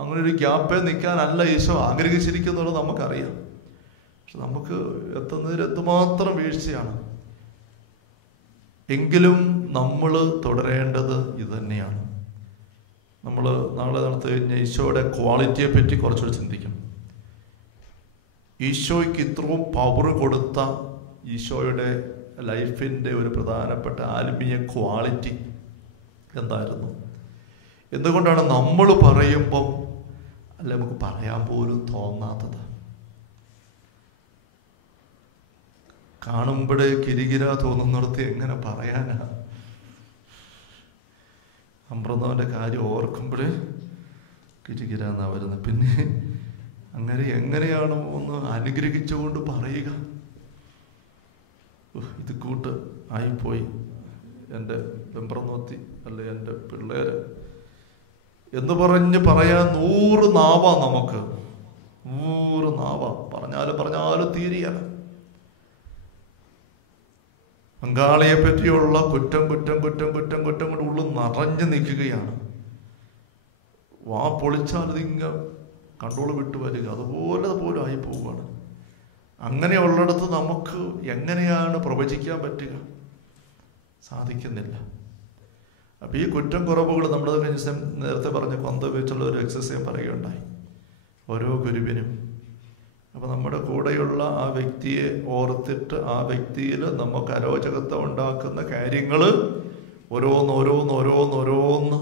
അങ്ങനെ ഒരു ഗ്യാപ്പേ നിൽക്കാനല്ല ഈശോ ആഗ്രഹിച്ചിരിക്കുന്നുള്ളത് നമുക്കറിയാം. പക്ഷെ നമുക്ക് എത്തുന്നതിൽ എന്തുമാത്രം വീഴ്ചയാണ്. എങ്കിലും നമ്മൾ തുടരേണ്ടത് ഇത് തന്നെയാണ്. നമ്മൾ നാളെ നടത്തി കഴിഞ്ഞാൽ ഈശോയുടെ ക്വാളിറ്റിയെ പറ്റി കുറച്ചുകൂടി ചിന്തിക്കണം. ഈശോയ്ക്ക് ഇത്രയും പവർ കൊടുത്ത ഈശോയുടെ ലൈഫിൻ്റെ ഒരു പ്രധാനപ്പെട്ട ആത്മീയ ക്വാളിറ്റി എന്തായിരുന്നു? എന്തുകൊണ്ടാണ് നമ്മൾ പറയുമ്പം അല്ല നമുക്ക് പറയാൻ പോലും തോന്നാത്തത്? കാണുമ്പോഴേ കിരികിര തോന്നുന്നിടത്ത് എങ്ങനെ പറയാനാ? അമ്പ്രന്നവൻ്റെ കാര്യം ഓർക്കുമ്പോഴേ കിരികിര എന്നാ വരുന്നത്. പിന്നെ അങ്ങനെ എങ്ങനെയാണ് ഒന്ന് അനുഗ്രഹിച്ചുകൊണ്ട് പറയുക? ഇത് കൂട്ട് ആയിപ്പോയി എൻ്റെ വെമ്പ്രനോത്തി അല്ലെ എൻ്റെ പിള്ളേര് എന്ന് പറഞ്ഞ് പറയാൻ 100 നാവാ നമുക്ക്. 100 നാവാ. പറഞ്ഞാലും തീരെയാണ്. പങ്കാളിയെ പറ്റിയുള്ള കുറ്റം കൊണ്ട് ഉള്ളിൽ നിറഞ്ഞു നിൽക്കുകയാണ്. വാ പൊളിച്ചാൽ ഇതിങ്ങ കൺട്രോൾ വിട്ടു വരിക. അതുപോലെ പോലും ആയി പോവുകയാണ്. അങ്ങനെയുള്ളിടത്ത് നമുക്ക് എങ്ങനെയാണ് പ്രവചിക്കാൻ പറ്റുക? സാധിക്കുന്നില്ല. അപ്പോൾ ഈ കുറ്റം കുറവുകൾ നമ്മൾ കഴിഞ്ഞ നേരത്തെ പറഞ്ഞ കൊന്ത വെച്ചുള്ള ഒരു എക്സസൈസ് പറയുകയുണ്ടായി ഓരോ ഗുരുവിനും. അപ്പോൾ നമ്മുടെ കൂടെയുള്ള ആ വ്യക്തിയെ ഓർത്തിട്ട് ആ വ്യക്തിയിൽ നമുക്ക് അരോചകത്വം ഉണ്ടാക്കുന്ന കാര്യങ്ങൾ ഓരോന്ന്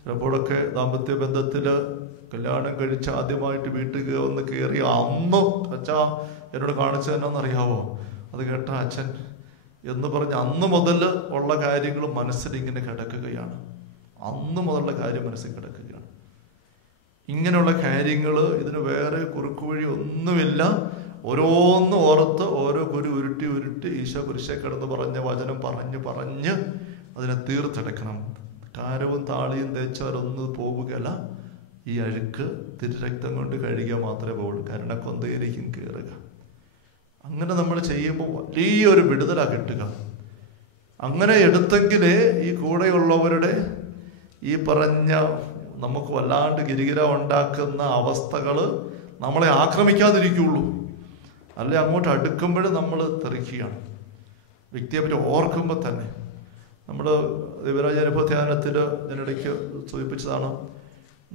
ചിലപ്പോഴൊക്കെ ദാമ്പത്യ ബന്ധത്തിൽ കല്യാണം കഴിച്ച് ആദ്യമായിട്ട് വീട്ടിൽ വന്ന് കയറി അന്ന് അച്ഛാ എന്നോട് കാണിച്ചു തന്നെന്നറിയാവോ, അത് കേട്ട അച്ഛൻ എന്ന് പറഞ്ഞ് അന്ന് മുതൽ ഉള്ള കാര്യങ്ങൾ മനസ്സിലിങ്ങനെ കിടക്കുകയാണ്. അന്ന് മുതലുള്ള കാര്യം മനസ്സിൽ കിടക്കുകയാണ്. ഇങ്ങനെയുള്ള കാര്യങ്ങൾ ഇതിന് വേറെ കുറുക്കു വഴി ഒന്നുമില്ല. ഓരോന്ന് ഓർത്ത് ഓരോ കുരു ഉരുട്ടി ഈശോ കുരിശെ കിടന്ന് പറഞ്ഞ വചനം പറഞ്ഞ് അതിനെ തീർത്തെടുക്കണം. കാരവും താളിയും തേച്ചവരൊന്നും പോവുകയല്ല. ഈ അഴുക്ക് തിരുരക്തം കൊണ്ട് കഴുകിയാൽ മാത്രമേ പോകുള്ളൂ. കരുണക്കൊന്തയിലേക്കും കയറുക. അങ്ങനെ നമ്മൾ ചെയ്യുമ്പോൾ വലിയൊരു വിടുതലാണ് കിട്ടുക. അങ്ങനെ എടുത്തെങ്കിലേ ഈ കൂടെയുള്ളവരുടെ ഈ പറഞ്ഞ നമുക്ക് വല്ലാണ്ട് ഗിരിഗിര ഉണ്ടാക്കുന്ന അവസ്ഥകൾ നമ്മളെ ആക്രമിക്കാതിരിക്കുള്ളൂ. അല്ലെ അങ്ങോട്ട് അടുക്കുമ്പോഴും നമ്മൾ തെറിക്കുകയാണ്. വ്യക്തിയെ പറ്റി ഓർക്കുമ്പോൾ തന്നെ നമ്മൾ ദൈവരാജ അനുഭവ ധ്യാനത്തിൽ ഇതിനിടയ്ക്ക് സൂചിപ്പിച്ചതാണ്,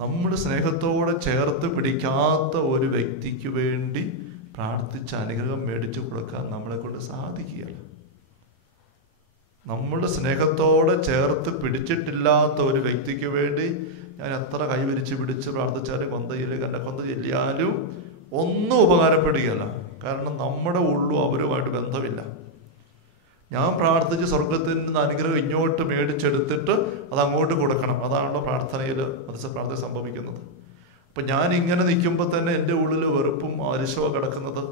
നമ്മൾ സ്നേഹത്തോടെ ചേർത്ത് പിടിക്കാത്ത ഒരു വ്യക്തിക്ക് വേണ്ടി പ്രാർത്ഥിച്ച അനുഗ്രഹം മേടിച്ചു കൊടുക്കാൻ നമ്മളെ കൊണ്ട് സാധിക്കുകയില്ല. നമ്മൾ സ്നേഹത്തോടെ ചേർത്ത് പിടിച്ചിട്ടില്ലാത്ത ഒരു വ്യക്തിക്ക് വേണ്ടി ഞാൻ എത്ര കൈവരിച്ച് പിടിച്ച് പ്രാർത്ഥിച്ചാലും കൊന്ത ചെല്ലിയാലും ഒന്നും ഉപകാരപ്പെടുകയല്ല. കാരണം നമ്മുടെ ഉള്ളു അവരുമായിട്ട് ബന്ധമില്ല. ഞാൻ പ്രാർത്ഥിച്ച് സ്വർഗത്തിൽ നിന്ന് അനുഗ്രഹം ഇങ്ങോട്ട് മേടിച്ചെടുത്തിട്ട് അത് അങ്ങോട്ട് കൊടുക്കണം. അതാണല്ലോ പ്രാർത്ഥനയിൽ മത്സ്യ പ്രാർത്ഥന സംഭവിക്കുന്നത്. അപ്പം ഞാൻ ഇങ്ങനെ നിൽക്കുമ്പോൾ തന്നെ എൻ്റെ ഉള്ളിൽ വെറുപ്പും അരിശവും കിടക്കുന്നത്.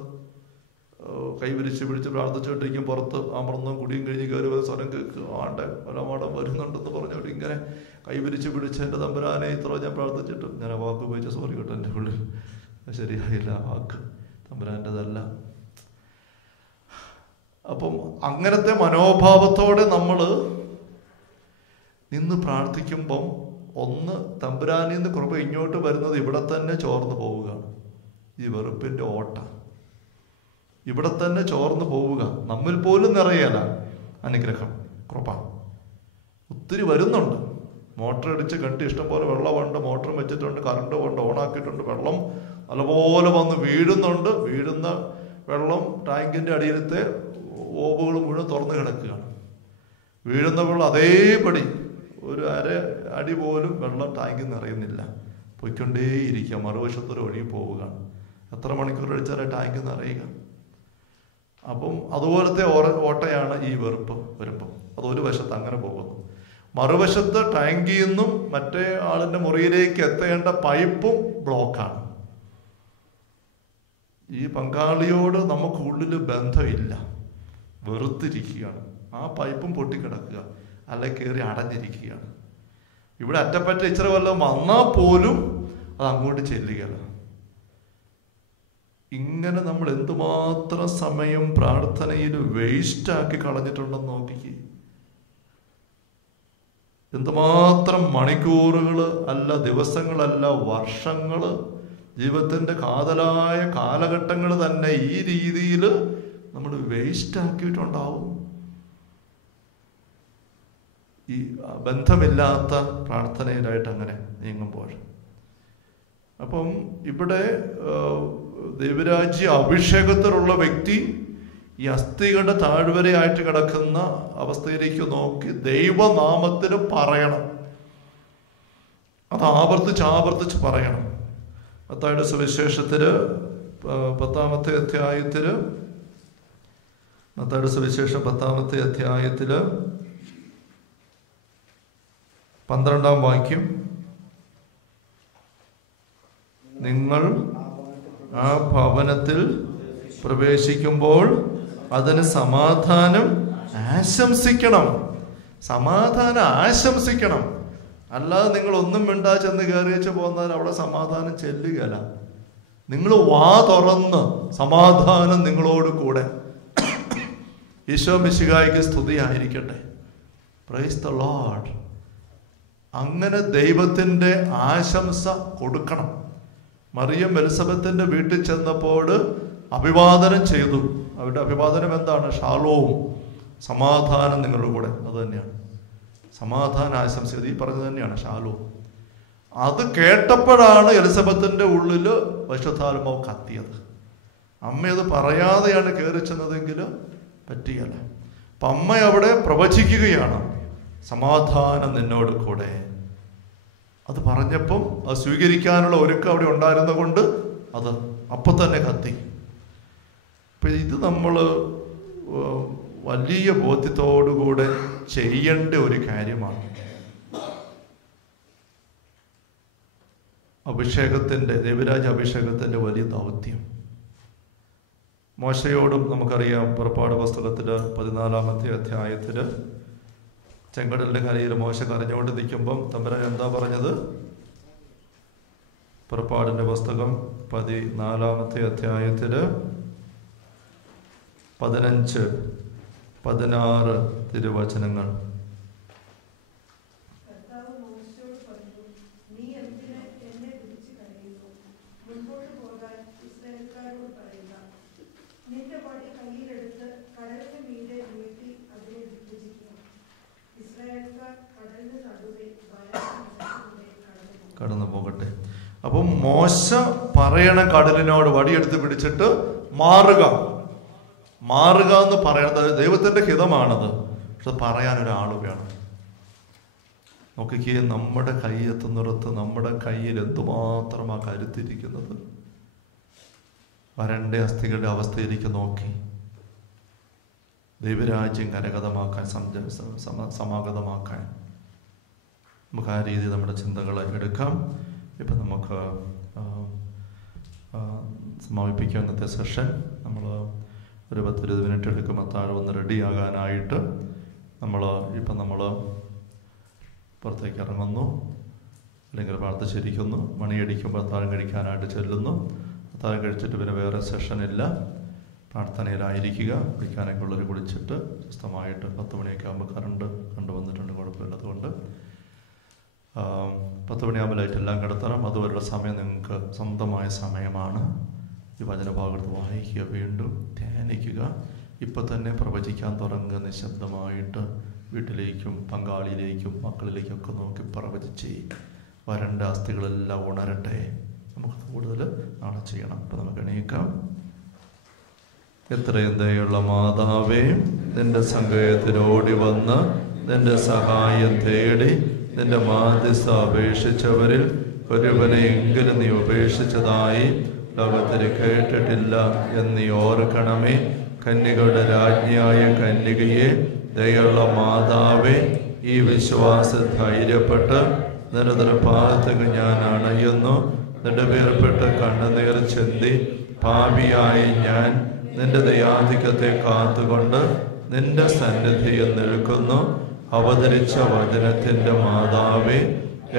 കൈവിരിച്ച് പിടിച്ച് പ്രാർത്ഥിച്ചുകൊണ്ടിരിക്കും, പുറത്ത് അമർന്നും കുടിയും കഴിഞ്ഞ് കയറി വരെ സ്വരം കേൾക്കുക, വലമാടം വരുന്നുണ്ടെന്ന് പറഞ്ഞുകൊണ്ട് ഇങ്ങനെ കൈവിരിച്ച് പിടിച്ച് എൻ്റെ തമ്പുരാനെ ഇത്ര ഞാൻ പ്രാർത്ഥിച്ചിട്ട് ഞാൻ ആ വാക്ക് ഉപയോഗിച്ച സോറി കേട്ടോ, എൻ്റെ ഉള്ളിൽ ശരിയായില്ല, വാക്ക് തമ്പുരാൻ്റെതല്ല. അപ്പം അങ്ങനത്തെ മനോഭാവത്തോടെ നമ്മൾ നിന്ന് പ്രാർത്ഥിക്കുമ്പം ഒന്ന് തമ്പുരാനിൽ നിന്ന് കൃപ ഇങ്ങോട്ട് വരുന്നത് ഇവിടെ തന്നെ ചോർന്ന് പോവുകയാണ്. ഈ വെറുപ്പിൻ്റെ ഓട്ട ഇവിടെ തന്നെ ചോർന്ന് പോവുക. നമ്മിൽ പോലും നിറയല അനുഗ്രഹം, കൃപ ഒത്തിരി വരുന്നുണ്ട്. മോട്ടർ അടിച്ച് കണ്ടി ഇഷ്ടംപോലെ വെള്ളമുണ്ട്, മോട്ടർ വെച്ചിട്ടുണ്ട്, കറണ്ട് കൊണ്ട് ഓണാക്കിയിട്ടുണ്ട്, വെള്ളം നല്ലപോലെ വന്ന് വീഴുന്നുണ്ട്. വീഴുന്ന വെള്ളം ടാങ്കിൻ്റെ അടിയിലത്തെ ഓവുകൾ മുഴുവൻ തുറന്ന് കിടക്കുകയാണ്. വീഴുന്ന വെള്ളം അതേപടി ഒരു അടി പോലും വെള്ളം ടാങ്കിൽ നിറയുന്നില്ല, പൊയ്ക്കൊണ്ടേയിരിക്കുക, മറുവശത്തൊരു ഒഴുകി പോവുകയാണ്. എത്ര മണിക്കൂർ അടിച്ചാലേ ടാങ്ക് നിറയുക. അപ്പം അതുപോലത്തെ ഓട്ടയാണ് ഈ വരുമ്പം. അതൊരു വശത്ത് അങ്ങനെ പോകുന്നു. മറുവശത്ത് ടാങ്കിൽ നിന്നും മറ്റേ ആളിൻ്റെ മുറിയിലേക്ക് എത്തേണ്ട പൈപ്പും ബ്ലോക്കാണ്. ഈ പങ്കാളിയോട് നമുക്ക് ഉള്ളിൽ ബന്ധമില്ല, വെറുത്തിരിക്കുകയാണ്. ആ പൈപ്പും പൊട്ടിക്കിടക്കുക, അല്ലെ കയറി അടഞ്ഞിരിക്കുകയാണ്. ഇവിടെ അറ്റപ്പറ്റ ഇച്ചിരി വല്ലതും വന്നാൽ പോലും അത് അങ്ങോട്ട് ചെല്ലുകയാണ്. ഇങ്ങനെ നമ്മൾ എന്തുമാത്രം സമയം പ്രാർത്ഥനയിൽ വേസ്റ്റാക്കി കളഞ്ഞിട്ടുണ്ടെന്ന് നോക്കിക്കേ. എന്തുമാത്രം മണിക്കൂറുകൾ അല്ല, ദിവസങ്ങളല്ല, വർഷങ്ങൾ, ജീവിതത്തിൻ്റെ കാതലായ കാലഘട്ടങ്ങൾ തന്നെ ഈ രീതിയിൽ നമ്മൾ വേസ്റ്റ് ആക്കിയിട്ടുണ്ടാവും. ഈ ബന്ധമില്ലാത്ത പ്രാർത്ഥനയിലായിട്ട് അങ്ങനെ നീങ്ങുമ്പോൾ. അപ്പം ഇവിടെ ദൈവരാജ്യ അഭിഷേകത്തിലുള്ള വ്യക്തി ഈ അസ്ഥികളുടെ താഴ്വരയായിട്ട് കിടക്കുന്ന അവസ്ഥയിലേക്ക് നോക്കി ദൈവനാമത്തിന് പറയണം. അത് ആവർത്തിച്ച് പറയണം. മത്തായിയുടെ സുവിശേഷത്തില് 10-ാമത്തെ അധ്യായത്തില്, മത്തായിയുടെ സുവിശേഷം 10-ാമത്തെ അധ്യായത്തില് 12-ാം വാക്യം, നിങ്ങൾ ആ ഭവനത്തിൽ പ്രവേശിക്കുമ്പോൾ അതിന് സമാധാനം ആശംസിക്കണം. സമാധാനം ആശംസിക്കണം. അല്ലാതെ നിങ്ങൾ ഒന്നും മിണ്ടാ ചെന്ന് കയറി വെച്ച് പോന്നാൽ അവിടെ സമാധാനം ചെല്ലുകയല്ല. നിങ്ങൾ വാ തുറന്ന് സമാധാനം നിങ്ങളോട് കൂടെ. ഈശോ മിശിഹായ്ക്ക് സ്തുതിയായിരിക്കട്ടെ. Praise the Lord. അങ്ങനെ ദൈവത്തിൻ്റെ ആശംസ കൊടുക്കണം. മറിയം എലിസബത്തിന്റെ വീട്ടിൽ ചെന്നപ്പോൾ അഭിവാദനം ചെയ്തു. അവരുടെ അഭിവാദനം എന്താണ്? ഷാലോം, സമാധാനം നിങ്ങളുടെ കൂടെ. അത് തന്നെയാണ് സമാധാന ആശംസ. ഈ പറഞ്ഞത് തന്നെയാണ് ഷാലോം. അത് കേട്ടപ്പോഴാണ് എലിസബത്തിന്റെ ഉള്ളിൽ പരിശുദ്ധാത്മാവ് കത്തിയത്. അമ്മയത് പറയാതെയാണ് കയറി ചെന്നതെങ്കിൽ പറ്റിയല്ല. അപ്പം അമ്മ അവിടെ പ്രവചിക്കുകയാണ്, സമാധാനം നിന്നോട് കൂടെ. അത് പറഞ്ഞപ്പം അത് സ്വീകരിക്കാനുള്ള ഒരുക്കം അവിടെ ഉണ്ടായിരുന്ന കൊണ്ട് അത് അപ്പം തന്നെ കത്തി. ഇപ്പം ഇത് നമ്മൾ വലിയ ബോധ്യത്തോടുകൂടെ ചെയ്യേണ്ട ഒരു കാര്യമാണ്. അഭിഷേകത്തിൻ്റെ, ദൈവരാജ്യ അഭിഷേകത്തിൻ്റെ വലിയ ദൗത്യം. മോശയോടും നമുക്കറിയാം, പുറപ്പാട് പുസ്തകത്തിൽ 14-ാമത്തെ അധ്യായത്തിൽ ചെങ്കടലിൻ്റെ കരയിൽ മോശ കരഞ്ഞുകൊണ്ട് നിൽക്കുമ്പം തമ്പുരാൻ എന്താ പറഞ്ഞത്? പുറപ്പാടിൻ്റെ പുസ്തകം 14-ാമത്തെ അധ്യായത്തില് 15-16 തിരുവചനങ്ങൾ. കടന്നു പോകട്ടെ. അപ്പം മോശ പറയണ കടലിനോട് വടിയെടുത്ത് പിടിച്ചിട്ട് മാറുക എന്ന് പറയണത് ദൈവത്തിന്റെ ഹിതമാണത്. പക്ഷെ പറയാനൊരാൾ വേണം. നോക്കിക്കേ, നമ്മുടെ കൈ എത്തുന്നിടത്ത് നമ്മുടെ കയ്യിൽ എന്തുമാത്രം ആ കരുത്തിരിക്കുന്നത്. വരണ്ട അസ്ഥികളുടെ അവസ്ഥയിലേക്ക് നോക്കി ദൈവരാജ്യം കരഗതമാക്കാൻ, സമാഗതമാക്കാൻ നമുക്ക് ആ രീതി നമ്മുടെ ചിന്തകളെ എടുക്കാം. ഇപ്പം നമുക്ക് സമാപിപ്പിക്കാം ഇന്നത്തെ സെഷൻ. നമ്മൾ ഒരു 10-20 മിനിറ്റ് എടുക്കും അത്താഴം ഒന്ന് റെഡിയാകാനായിട്ട്. നമ്മൾ പുറത്തേക്ക് ഇറങ്ങുന്നു, അല്ലെങ്കിൽ പ്രാർത്ഥിച്ചിരിക്കുന്നു. മണിയടിക്കുമ്പോൾ അത്താഴം കഴിക്കാനായിട്ട് ചെല്ലുന്നു. അത്താഴം കഴിച്ചിട്ട് പിന്നെ വേറെ സെഷൻ ഇല്ല, പ്രാർത്ഥനയിലായിരിക്കുക. കുളിക്കാനൊക്കെ ഉള്ളവർ കുളിച്ചിട്ട് സ്വസ്ഥമായിട്ട് 10 മണിയൊക്കെ ആകുമ്പോൾ കറണ്ട് കണ്ടുവന്നിട്ടുണ്ട്, കുഴപ്പമില്ലാത്തതുകൊണ്ട് 10 മണിയാകുമ്പോൾ ലൈറ്റെല്ലാം കിടത്തണം. അതുവരെയുള്ള സമയം നിങ്ങൾക്ക് സ്വന്തമായ സമയമാണ്. ഈ വചനഭാഗത്ത് വായിക്കുക, വീണ്ടും ധ്യാനിക്കുക. ഇപ്പം തന്നെ പ്രവചിക്കാൻ തുടങ്ങുക. നിശബ്ദമായിട്ട് വീട്ടിലേക്കും പങ്കാളിയിലേക്കും മക്കളിലേക്കൊക്കെ നോക്കി പ്രവചിച്ച് വരണ്ട അസ്ഥികളെല്ലാം ഉണരട്ടെ. നമുക്ക് കൂടുതൽ നാളെ ചെയ്യണം. അപ്പം നമുക്ക് എണീക്കാം. എത്രയും ദയുള്ള മാതാവേ, നിന്റെ സങ്കേതത്തിനോടി വന്ന് നിന്റെ സഹായം തേടി നിന്റെ മാധ്യസ്ഥ അപേക്ഷിച്ചവരിൽ ഒരുവനെയെങ്കിലും നീ ഉപേക്ഷിച്ചതായി ലോകത്തിൽ കേട്ടിട്ടില്ല എന്ന് ഓർക്കണമേ. കന്യകയുടെ രാജ്ഞിയായ കന്യകയെ, ദയുള്ള മാതാവേ, ഈ വിശ്വാസ ധൈര്യപ്പെട്ട് നിരന്തര പാദത്തേക്ക് ഞാൻ അണയുന്നു. നിന്റെ വേർപെട്ട കണ്ണുനീർ ചെന്തി പാപിയായി ഞാൻ നിന്റെ ദയാധിക്യത്തെ കാത്തുകൊണ്ട് നിന്റെ സന്നിധിയിൽ നിൽക്കുന്നു. അവതരിച്ച വചനത്തിന്റെ മാതാവേ,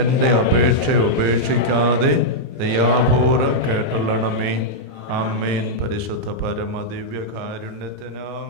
എൻ്റെ അപേക്ഷ ഉപേക്ഷിക്കാതെ ദയാപൂർവ്വം കേട്ടുള്ളണമേ. ആമേൻ. പരിശുദ്ധ പരമ ദിവ്യ കാരുണ്യത്തിനാം